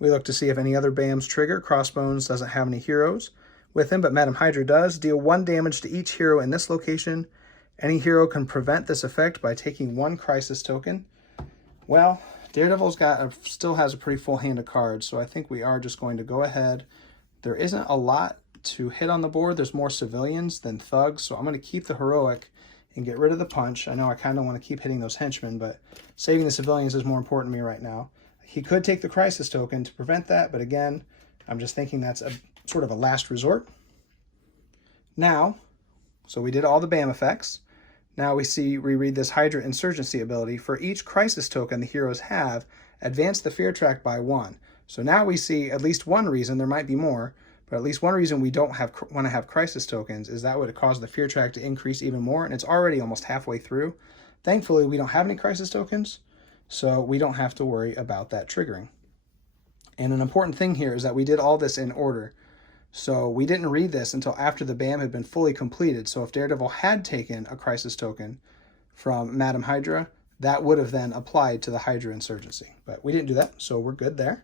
We look to see if any other BAMs trigger. Crossbones doesn't have any heroes with him, but Agent of Hydra does. Deal 1 damage to each hero in this location. Any hero can prevent this effect by taking 1 crisis token. Well, Daredevil's still has a pretty full hand of cards, so I think we are just going to go ahead. There isn't a lot to hit on the board. There's more civilians than thugs, so I'm going to keep the heroic and get rid of the punch. I know I kind of want to keep hitting those henchmen, but saving the civilians is more important to me right now. He could take the crisis token to prevent that, but again, I'm just thinking that's a sort of a last resort. Now, so we did all the BAM effects. Now we reread this Hydra Insurgency ability. For each crisis token the heroes have, advance the fear track by 1. So now we see at least one reason, there might be more, but at least one reason we don't want to have crisis tokens is that would cause the fear track to increase even more, and it's already almost halfway through. Thankfully, we don't have any crisis tokens, so we don't have to worry about that triggering. And an important thing here is that we did all this in order. So we didn't read this until after the BAM had been fully completed. So if Daredevil had taken a crisis token from Agent of Hydra, that would have then applied to the Hydra Insurgency. But we didn't do that, so we're good there.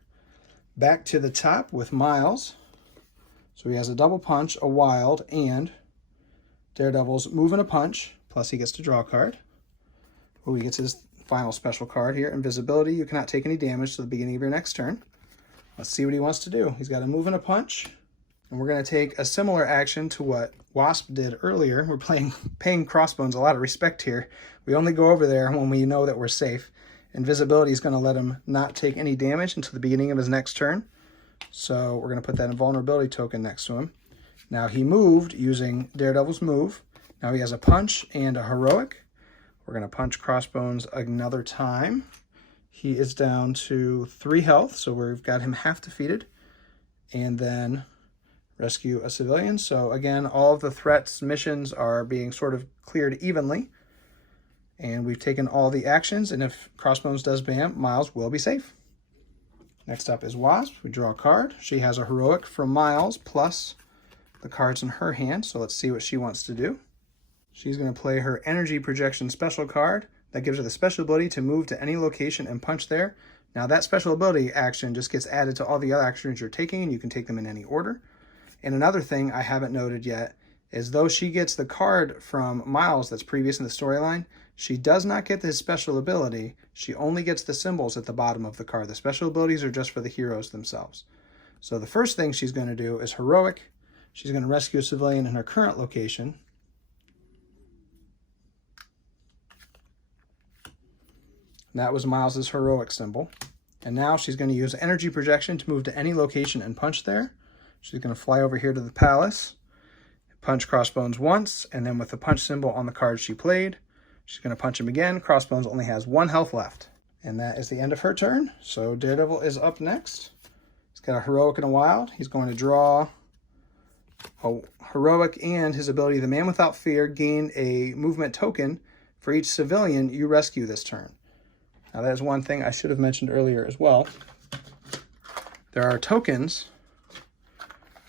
Back to the top with Miles. So he has a double punch, a wild, and Daredevil's move and a punch, plus he gets to draw a card. Oh, he gets his final special card here, Invisibility. You cannot take any damage to the beginning of your next turn. Let's see what he wants to do. He's got a move and a punch. And we're going to take a similar action to what Wasp did earlier. We're paying Crossbones a lot of respect here. We only go over there when we know that we're safe. Invisibility is going to let him not take any damage until the beginning of his next turn. So we're going to put that invulnerability token next to him. Now he moved using Daredevil's move. Now he has a punch and a heroic. We're going to punch Crossbones another time. He is down to 3 health, so we've got him half defeated. And then rescue a civilian. So again, all of the threats, missions are being sort of cleared evenly. And we've taken all the actions, and if Crossbones does bam, Miles will be safe. Next up is Wasp. We draw a card. She has a heroic from Miles plus the cards in her hand, so let's see what she wants to do. She's going to play her energy projection special card. That gives her the special ability to move to any location and punch there. Now that special ability action just gets added to all the other actions you're taking, and you can take them in any order. And another thing I haven't noted yet is though she gets the card from Miles that's previous in the storyline, she does not get his special ability. She only gets the symbols at the bottom of the card. The special abilities are just for the heroes themselves. So the first thing she's going to do is heroic. She's going to rescue a civilian in her current location. That was Miles's heroic symbol. And now she's going to use energy projection to move to any location and punch there. She's going to fly over here to the palace, punch Crossbones once, and then with the punch symbol on the card she played, she's going to punch him again. Crossbones only has 1 health left. And that is the end of her turn. So Daredevil is up next. He's got a heroic and a wild. He's going to draw a heroic and his ability, the Man Without Fear, gain a movement token for each civilian you rescue this turn. Now that is one thing I should have mentioned earlier as well. There are tokens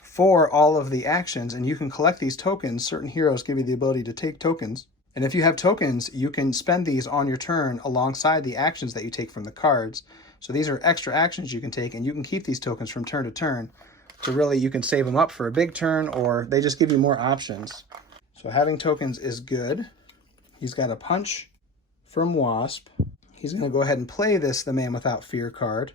for all of the actions, and you can collect these tokens. Certain heroes give you the ability to take tokens. And if you have tokens, you can spend these on your turn alongside the actions that you take from the cards. So these are extra actions you can take, and you can keep these tokens from turn to turn. So really, you can save them up for a big turn, or they just give you more options. So having tokens is good. He's got a punch from Wasp. He's going to go ahead and play this, the Man Without Fear card.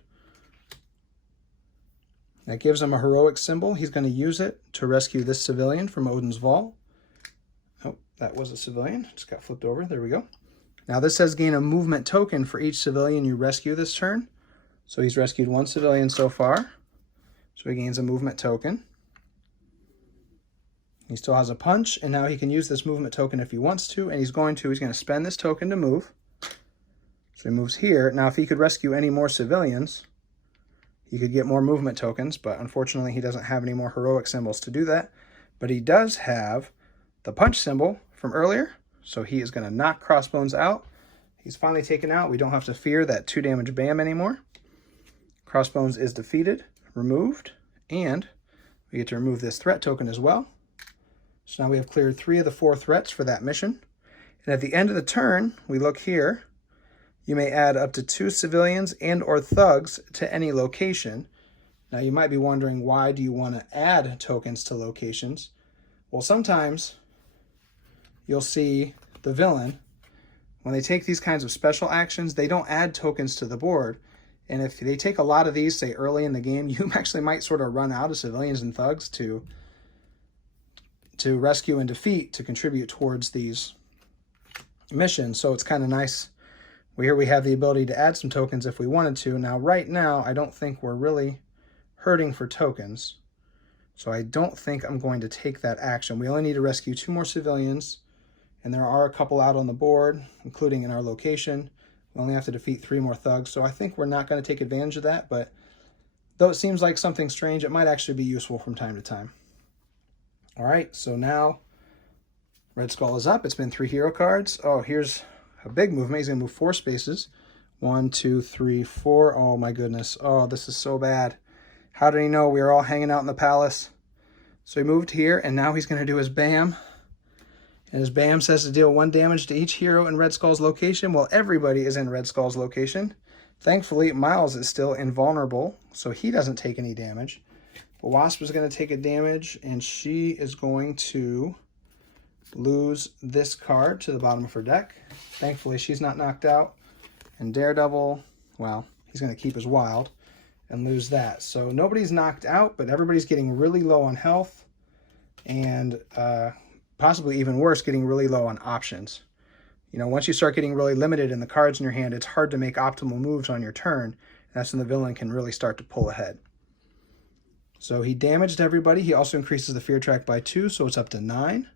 That gives him a heroic symbol. He's going to use it to rescue this civilian from Odin's vault. Oh, that was a civilian. Just got flipped over. There we go. Now this says gain a movement token for each civilian you rescue this turn. So he's rescued 1 civilian so far. So he gains a movement token. He still has a punch, and now he can use this movement token if he wants to, and he's going to spend this token to move. So he moves here. Now if he could rescue any more civilians, he could get more movement tokens, but unfortunately he doesn't have any more heroic symbols to do that. But he does have the punch symbol from earlier, so he is going to knock Crossbones out. He's finally taken out. We don't have to fear that 2 damage bam anymore. Crossbones is defeated, removed, and we get to remove this threat token as well. So now we have cleared 3 of the 4 threats for that mission. And at the end of the turn, we look here. You may add up to 2 civilians and or thugs to any location. Now you might be wondering, why do you want to add tokens to locations? Well, sometimes you'll see the villain, when they take these kinds of special actions, they don't add tokens to the board. And if they take a lot of these, say early in the game, you actually might sort of run out of civilians and thugs to rescue and defeat to contribute towards these missions. So it's kind of nice. Here we have the ability to add some tokens if we wanted to. Now, right now, I don't think we're really hurting for tokens. So I don't think I'm going to take that action. We only need to rescue 2 more civilians. And there are a couple out on the board, including in our location. We only have to defeat 3 more thugs. So I think we're not going to take advantage of that. But though it seems like something strange, it might actually be useful from time to time. All right, so now Red Skull is up. It's been 3 hero cards. Oh, here's a big movement. He's going to move 4 spaces. 1, 2, 3, 4. Oh, my goodness. Oh, this is so bad. How did he know we were all hanging out in the palace? So he moved here, and now he's going to do his BAM. And his BAM says to deal 1 damage to each hero in Red Skull's location. Well, everybody is in Red Skull's location. Thankfully, Miles is still invulnerable, so he doesn't take any damage. But Wasp is going to take a damage, and she is going to lose this card to the bottom of her deck. Thankfully, she's not knocked out. And Daredevil, well, he's going to keep his wild. and lose that. So nobody's knocked out, but everybody's getting really low on health, and possibly even worse, getting really low on options. You know, once you start getting really limited in the cards in your hand, it's hard to make optimal moves on your turn, and that's when the villain can really start to pull ahead. So he damaged everybody. He also increases the fear track by 2, so it's up to 9.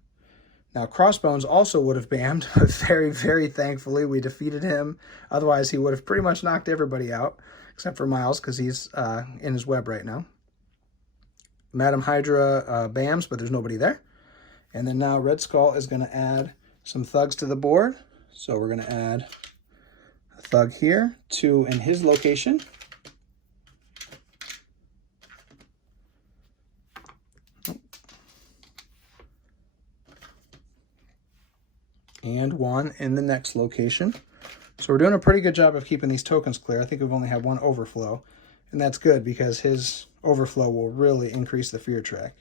Now, Crossbones also would have bammed, but very, very thankfully we defeated him. Otherwise, he would have pretty much knocked everybody out, except for Miles, because he's in his web right now. Madam Hydra bams, but there's nobody there. And then now Red Skull is going to add some thugs to the board. So we're going to add a thug here, 2 in his location. And 1 in the next location. So we're doing a pretty good job of keeping these tokens clear. I think we've only had 1 overflow, and that's good because his overflow will really increase the fear track.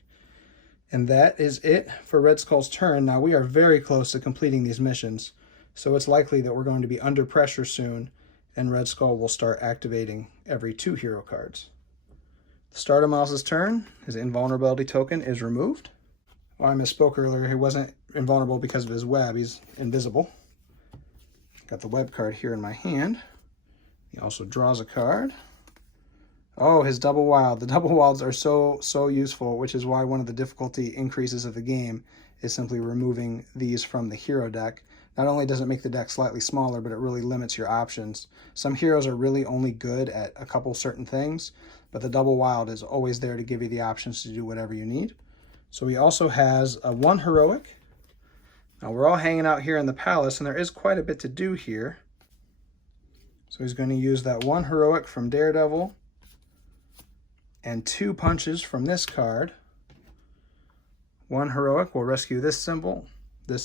And that is it for Red Skull's turn. Now we are very close to completing these missions, so it's likely that we're going to be under pressure soon, and Red Skull will start activating every 2 hero cards. The start of Miles' turn, his invulnerability token is removed. Oh, I misspoke earlier. He wasn't invulnerable because of his web. He's invisible. Got the web card here in my hand. He also draws a card. Oh, his double wild. The double wilds are so useful, which is why one of the difficulty increases of the game is simply removing these from the hero deck. Not only does it make the deck slightly smaller, but it really limits your options. Some heroes are really only good at a couple certain things, but the double wild is always there to give you the options to do whatever you need. So he also has a 1 heroic. Now we're all hanging out here in the palace, and there is quite a bit to do here. So he's going to use that 1 heroic from Daredevil and 2 punches from this card. 1 heroic will rescue this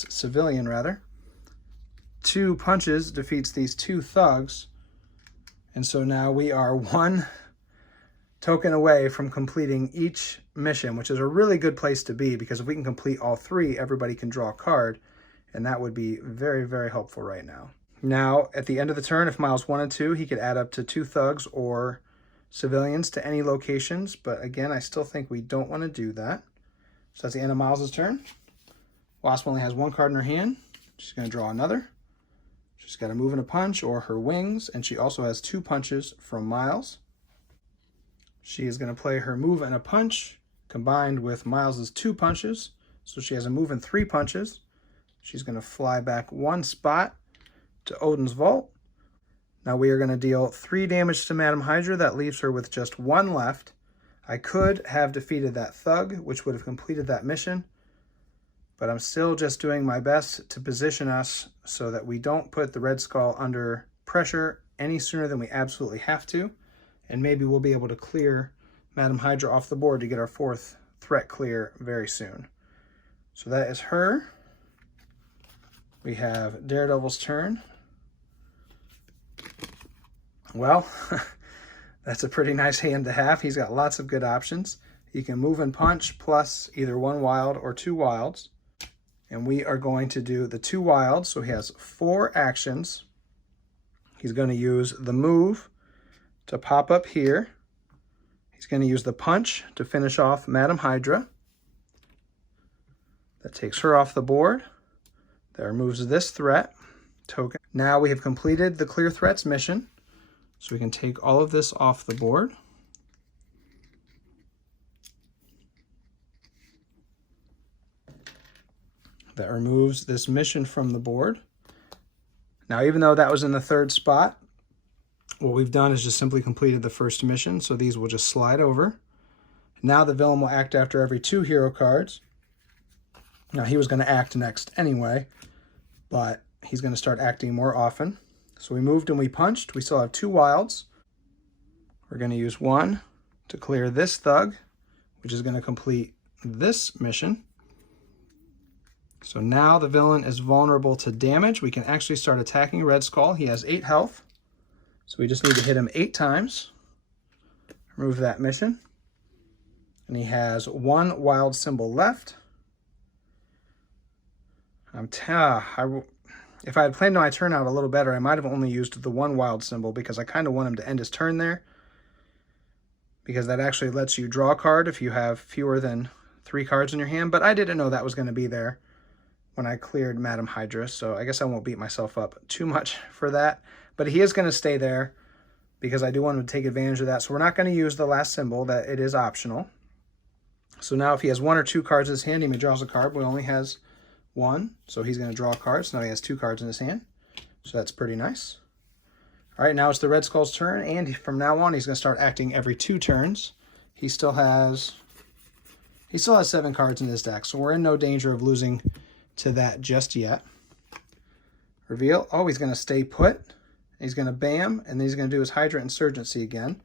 civilian rather. 2 punches defeats these 2 thugs. And so now we are 1 token away from completing each mission, which is a really good place to be, because if we can complete all 3, everybody can draw a card, and that would be very, very helpful right now. Now, at the end of the turn, if Miles wanted to, he could add up to 2 thugs or civilians to any locations, but again, I still think we don't want to do that. So that's the end of Miles' turn. Wasp only has 1 card in her hand. She's going to draw another. She's got a move and a punch or her wings, and she also has 2 punches from Miles. She is going to play her move and a punch combined with Miles's 2 punches. So she has a move and 3 punches. She's going to fly back 1 spot to Odin's vault. Now we are going to deal 3 damage to Madam Hydra. That leaves her with just 1 left. I could have defeated that thug, which would have completed that mission, but I'm still just doing my best to position us so that we don't put the Red Skull under pressure any sooner than we absolutely have to. And maybe we'll be able to clear Madam Hydra off the board to get our 4th threat clear very soon. So that is her. We have Daredevil's turn. Well, that's a pretty nice hand to have. He's got lots of good options. He can move and punch plus either 1 wild or 2 wilds. And we are going to do the 2 wilds. So he has 4 actions. He's going to use the move to pop up here. He's going to use the punch to finish off Madam Hydra. That takes her off the board. That removes this threat token. Now we have completed the Clear Threats mission, so we can take all of this off the board. That removes this mission from the board. Now, even though that was in the 3rd spot, what we've done is just simply completed the 1st mission, so these will just slide over. Now the villain will act after every 2 hero cards. Now he was going to act next anyway, but he's going to start acting more often. So we moved and we punched. We still have 2 wilds. We're going to use 1 to clear this thug, which is going to complete this mission. So now the villain is vulnerable to damage. We can actually start attacking Red Skull. He has 8 health. So we just need to hit him 8 times. Remove that mission. And he has 1 wild symbol left. If I had planned my turn out a little better, I might have only used the 1 wild symbol because I kind of want him to end his turn there. because that actually lets you draw a card if you have fewer than 3 cards in your hand, but I didn't know that was going to be there when I cleared Madam Hydra, so I guess I won't beat myself up too much for that. But he is going to stay there because I do want to take advantage of that. So we're not going to use the last symbol, that it is optional. So now if he has 1 or 2 cards in his hand, he may draw a card, but he only has 1. So he's going to draw a card. So now he has 2 cards in his hand. So that's pretty nice. All right, now it's the Red Skull's turn, and from now on, he's going to start acting every 2 turns. He still has 7 cards in his deck, so we're in no danger of losing to that just yet. Reveal. Oh, he's going to stay put. He's going to bam, and then he's going to do his Hydra Insurgency again.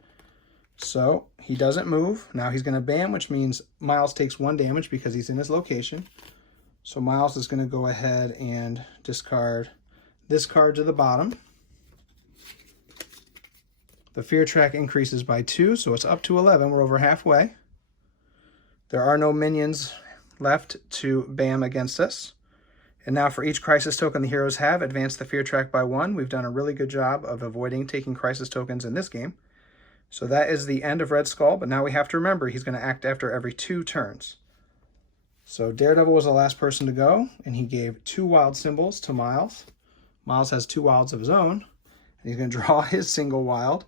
So he doesn't move. Now he's going to bam, which means Miles takes 1 damage because he's in his location. So Miles is going to go ahead and discard this card to the bottom. The fear track increases by 2, so it's up to 11. We're over halfway. There are no minions left to bam against us. And now for each crisis token the heroes have, advance the fear track by 1. We've done a really good job of avoiding taking crisis tokens in this game. So that is the end of Red Skull, but now we have to remember he's going to act after every 2 turns. So Daredevil was the last person to go, and he gave 2 wild symbols to Miles. Miles has 2 wilds of his own, and he's going to draw his single wild.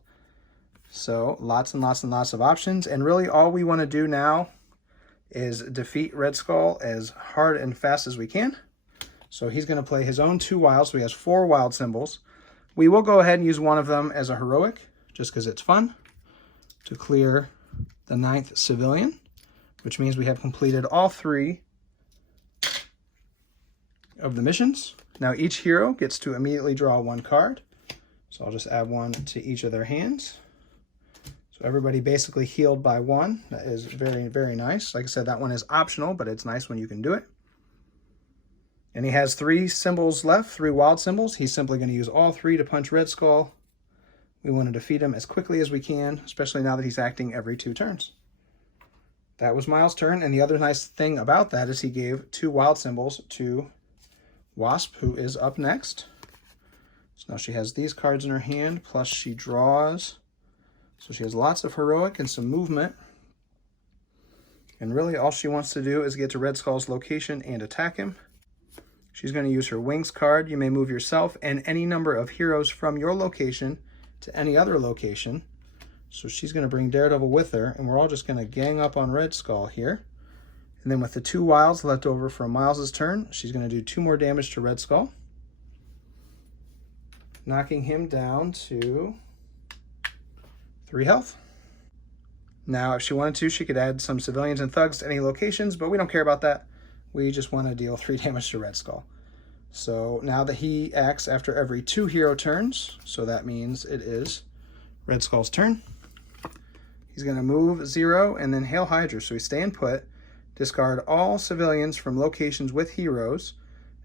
So lots and lots and lots of options, and really all we want to do now is defeat Red Skull as hard and fast as we can. So he's going to play his own 2 wilds, so he has 4 wild symbols. We will go ahead and use one of them as a heroic, just because it's fun, to clear the 9th civilian, which means we have completed all 3 of the missions. Now each hero gets to immediately draw 1 card. So I'll just add 1 to each of their hands. So everybody basically healed by 1. That is very, very nice. Like I said, that one is optional, but it's nice when you can do it. And he has 3 symbols left, 3 wild symbols. He's simply going to use all 3 to punch Red Skull. We want to defeat him as quickly as we can, especially now that he's acting every 2 turns. That was Miles' turn, and the other nice thing about that is he gave 2 wild symbols to Wasp, who is up next. So now she has these cards in her hand, plus she draws. So she has lots of heroic and some movement. And really all she wants to do is get to Red Skull's location and attack him. She's going to use her Wings card. You may move yourself and any number of heroes from your location to any other location. So she's going to bring Daredevil with her, and we're all just going to gang up on Red Skull here. And then with the 2 wilds left over from Miles' turn, she's going to do 2 more damage to Red Skull, knocking him down to 3 health. Now, if she wanted to, she could add some civilians and thugs to any locations, but we don't care about that. We just want to deal 3 damage to Red Skull. So now that he acts after every 2 hero turns, so that means it is Red Skull's turn. He's going to move 0 and then Hail Hydra. So he's staying put, discard all civilians from locations with heroes,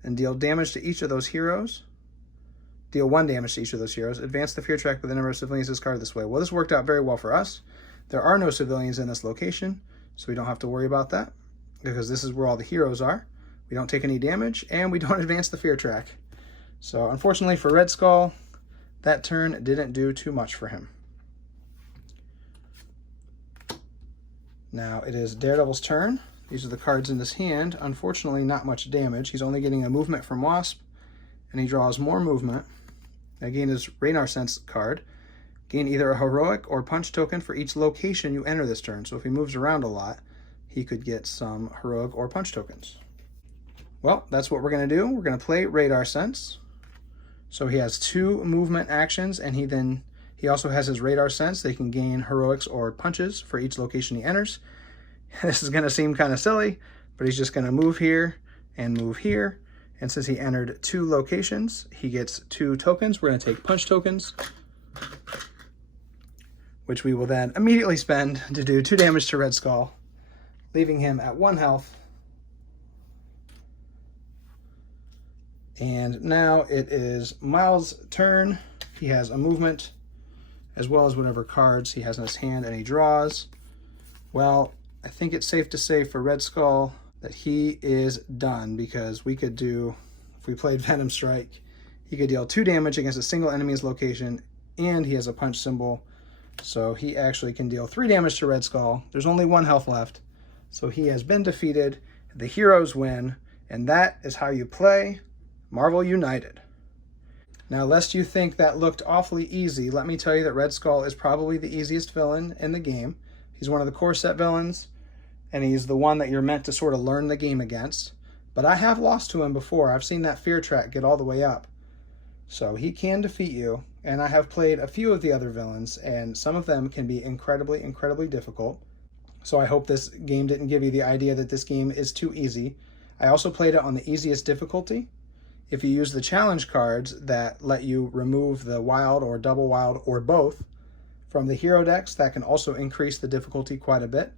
and deal damage to each of those heroes. Deal 1 damage to each of those heroes. Advance the fear track with the number of civilians discarded this way. Well, this worked out very well for us. There are no civilians in this location, so we don't have to worry about that, because this is where all the heroes are. We don't take any damage, and we don't advance the fear track. So unfortunately for Red Skull, that turn didn't do too much for him. Now it is Daredevil's turn. These are the cards in his hand. Unfortunately, not much damage. He's only getting a movement from Wasp, and he draws more movement. Again, his Radar Sense card. Gain either a heroic or punch token for each location you enter this turn. So if he moves around a lot, he could get some heroic or punch tokens. Well, that's what we're going to do. We're going to play Radar Sense. So he has 2 movement actions, and he also has his Radar Sense. They can gain heroics or punches for each location he enters. This is going to seem kind of silly, but he's just going to move here and move here. And since he entered 2 locations, he gets 2 tokens. We're going to take punch tokens, which we will then immediately spend to do 2 damage to Red Skull, leaving him at 1 health. And now it is Miles' turn. He has a movement as well as whatever cards he has in his hand, and he draws. Well, I think it's safe to say for Red Skull that he is done, because we could do, if we played Venom Strike, he could deal 2 damage against a single enemy's location, and he has a punch symbol. So he actually can deal 3 damage to Red Skull. There's only 1 health left. So he has been defeated. The heroes win. And that is how you play Marvel United. Now, lest you think that looked awfully easy, let me tell you that Red Skull is probably the easiest villain in the game. He's one of the core set villains, and he's the one that you're meant to sort of learn the game against. But I have lost to him before. I've seen that fear track get all the way up. So he can defeat you, and I have played a few of the other villains, and some of them can be incredibly, incredibly difficult. So I hope this game didn't give you the idea that this game is too easy. I also played it on the easiest difficulty. If you use the challenge cards that let you remove the wild or double wild or both from the hero decks, that can also increase the difficulty quite a bit.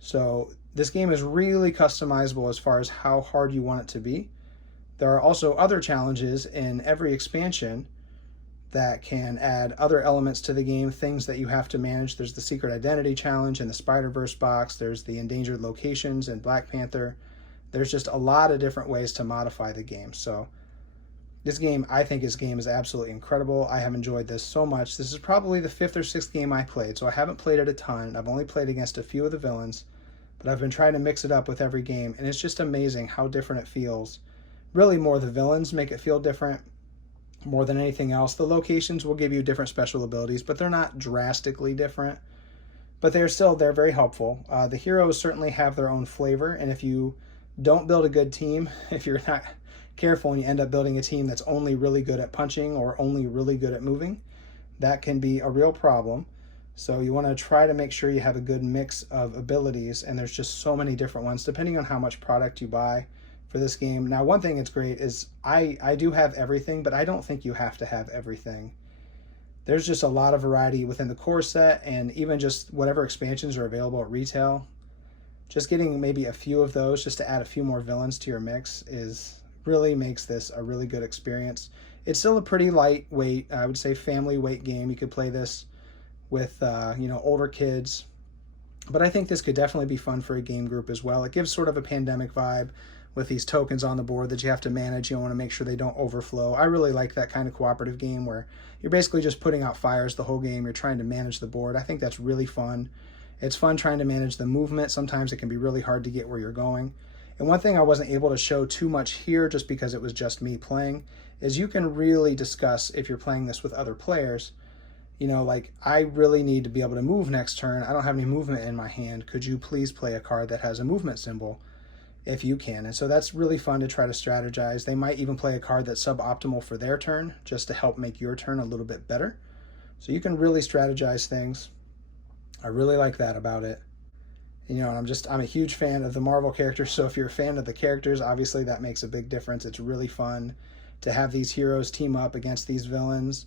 So this game is really customizable as far as how hard you want it to be. There are also other challenges in every expansion that can add other elements to the game, things that you have to manage. There's the Secret Identity Challenge in the Spider-Verse box. There's the Endangered Locations in Black Panther. There's just a lot of different ways to modify the game. So this game, I think this game is absolutely incredible. I have enjoyed this so much. This is probably the 5th or 6th game I played, so I haven't played it a ton. I've only played against a few of the villains, but I've been trying to mix it up with every game, and it's just amazing how different it feels. Really, more the villains make it feel different more than anything else. The locations will give you different special abilities, but they're not drastically different. But they're very helpful. The heroes certainly have their own flavor, and if you don't build a good team, if you're not careful and you end up building a team that's only really good at punching or only really good at moving, that can be a real problem. So you want to try to make sure you have a good mix of abilities, and there's just so many different ones depending on how much product you buy for this game. Now, one thing that's great is I do have everything, but I don't think you have to have everything. There's just a lot of variety within the core set, and even just whatever expansions are available at retail. Just getting maybe a few of those just to add a few more villains to your mix really makes this a really good experience. It's still a pretty lightweight, I would say family weight game. You could play this with older kids, but I think this could definitely be fun for a game group as well. It gives sort of a pandemic vibe with these tokens on the board that you have to manage. You want to make sure they don't overflow. I really like that kind of cooperative game where you're basically just putting out fires the whole game. You're trying to manage the board. I think that's really fun. It's fun trying to manage the movement. Sometimes it can be really hard to get where you're going. And one thing I wasn't able to show too much here just because it was just me playing is you can really discuss if you're playing this with other players. Like, I really need to be able to move next turn. I don't have any movement in my hand. Could you please play a card that has a movement symbol if you can? And so that's really fun to try to strategize. They might even play a card that's suboptimal for their turn just to help make your turn a little bit better. So you can really strategize things. I really like that about it. And I'm a huge fan of the Marvel characters, so if you're a fan of the characters, obviously that makes a big difference. It's really fun to have these heroes team up against these villains.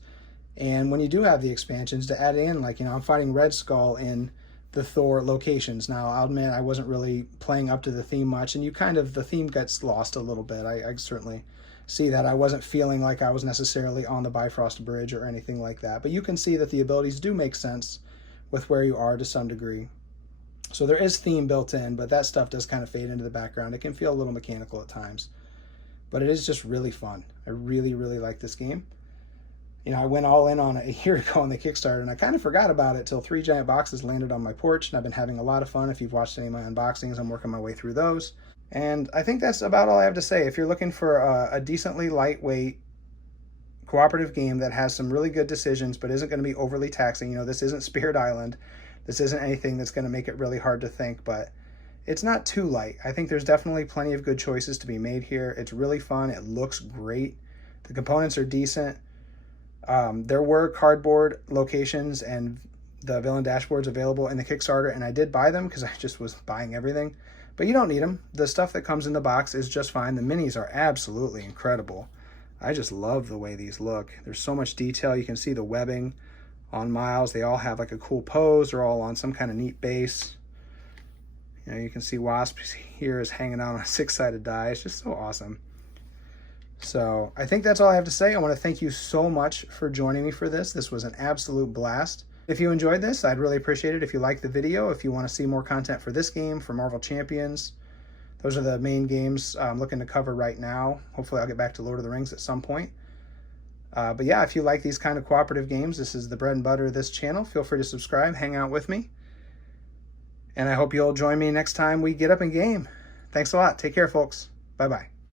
And when you do have the expansions, to add in, I'm fighting Red Skull in the Thor locations. Now, I'll admit I wasn't really playing up to the theme much, and the theme gets lost a little bit. I certainly see that. I wasn't feeling like I was necessarily on the Bifrost Bridge or anything like that. But you can see that the abilities do make sense with where you are to some degree. So there is theme built in, but that stuff does kind of fade into the background. It can feel a little mechanical at times, but it is just really fun. I really, really like this game. I went all in on it a year ago on the Kickstarter, and I kind of forgot about it till 3 giant boxes landed on my porch, and I've been having a lot of fun. If you've watched any of my unboxings, I'm working my way through those. And I think that's about all I have to say. If you're looking for a decently lightweight cooperative game that has some really good decisions but isn't going to be overly taxing, this isn't Spirit Island. This isn't anything that's going to make it really hard to think, but it's not too light. I think there's definitely plenty of good choices to be made here. It's really fun. It looks great. The components are decent. There were cardboard locations and the villain dashboards available in the Kickstarter, and I did buy them because I just was buying everything. But you don't need them. The stuff that comes in the box is just fine. The minis are absolutely incredible. I just love the way these look. There's so much detail. You can see the webbing on Miles. They all have like a cool pose. They're all on some kind of neat base. You can see Wasp here is hanging out on a 6-sided die. It's just so awesome. So I think that's all I have to say. I want to thank you so much for joining me for this. This was an absolute blast. If you enjoyed this, I'd really appreciate it if you liked the video. If you want to see more content for this game, for Marvel Champions, those are the main games I'm looking to cover right now. Hopefully I'll get back to Lord of the Rings at some point. But yeah, if you like these kind of cooperative games, this is the bread and butter of this channel. Feel free to subscribe, hang out with me. And I hope you'll join me next time we get up and game. Thanks a lot. Take care, folks. Bye-bye.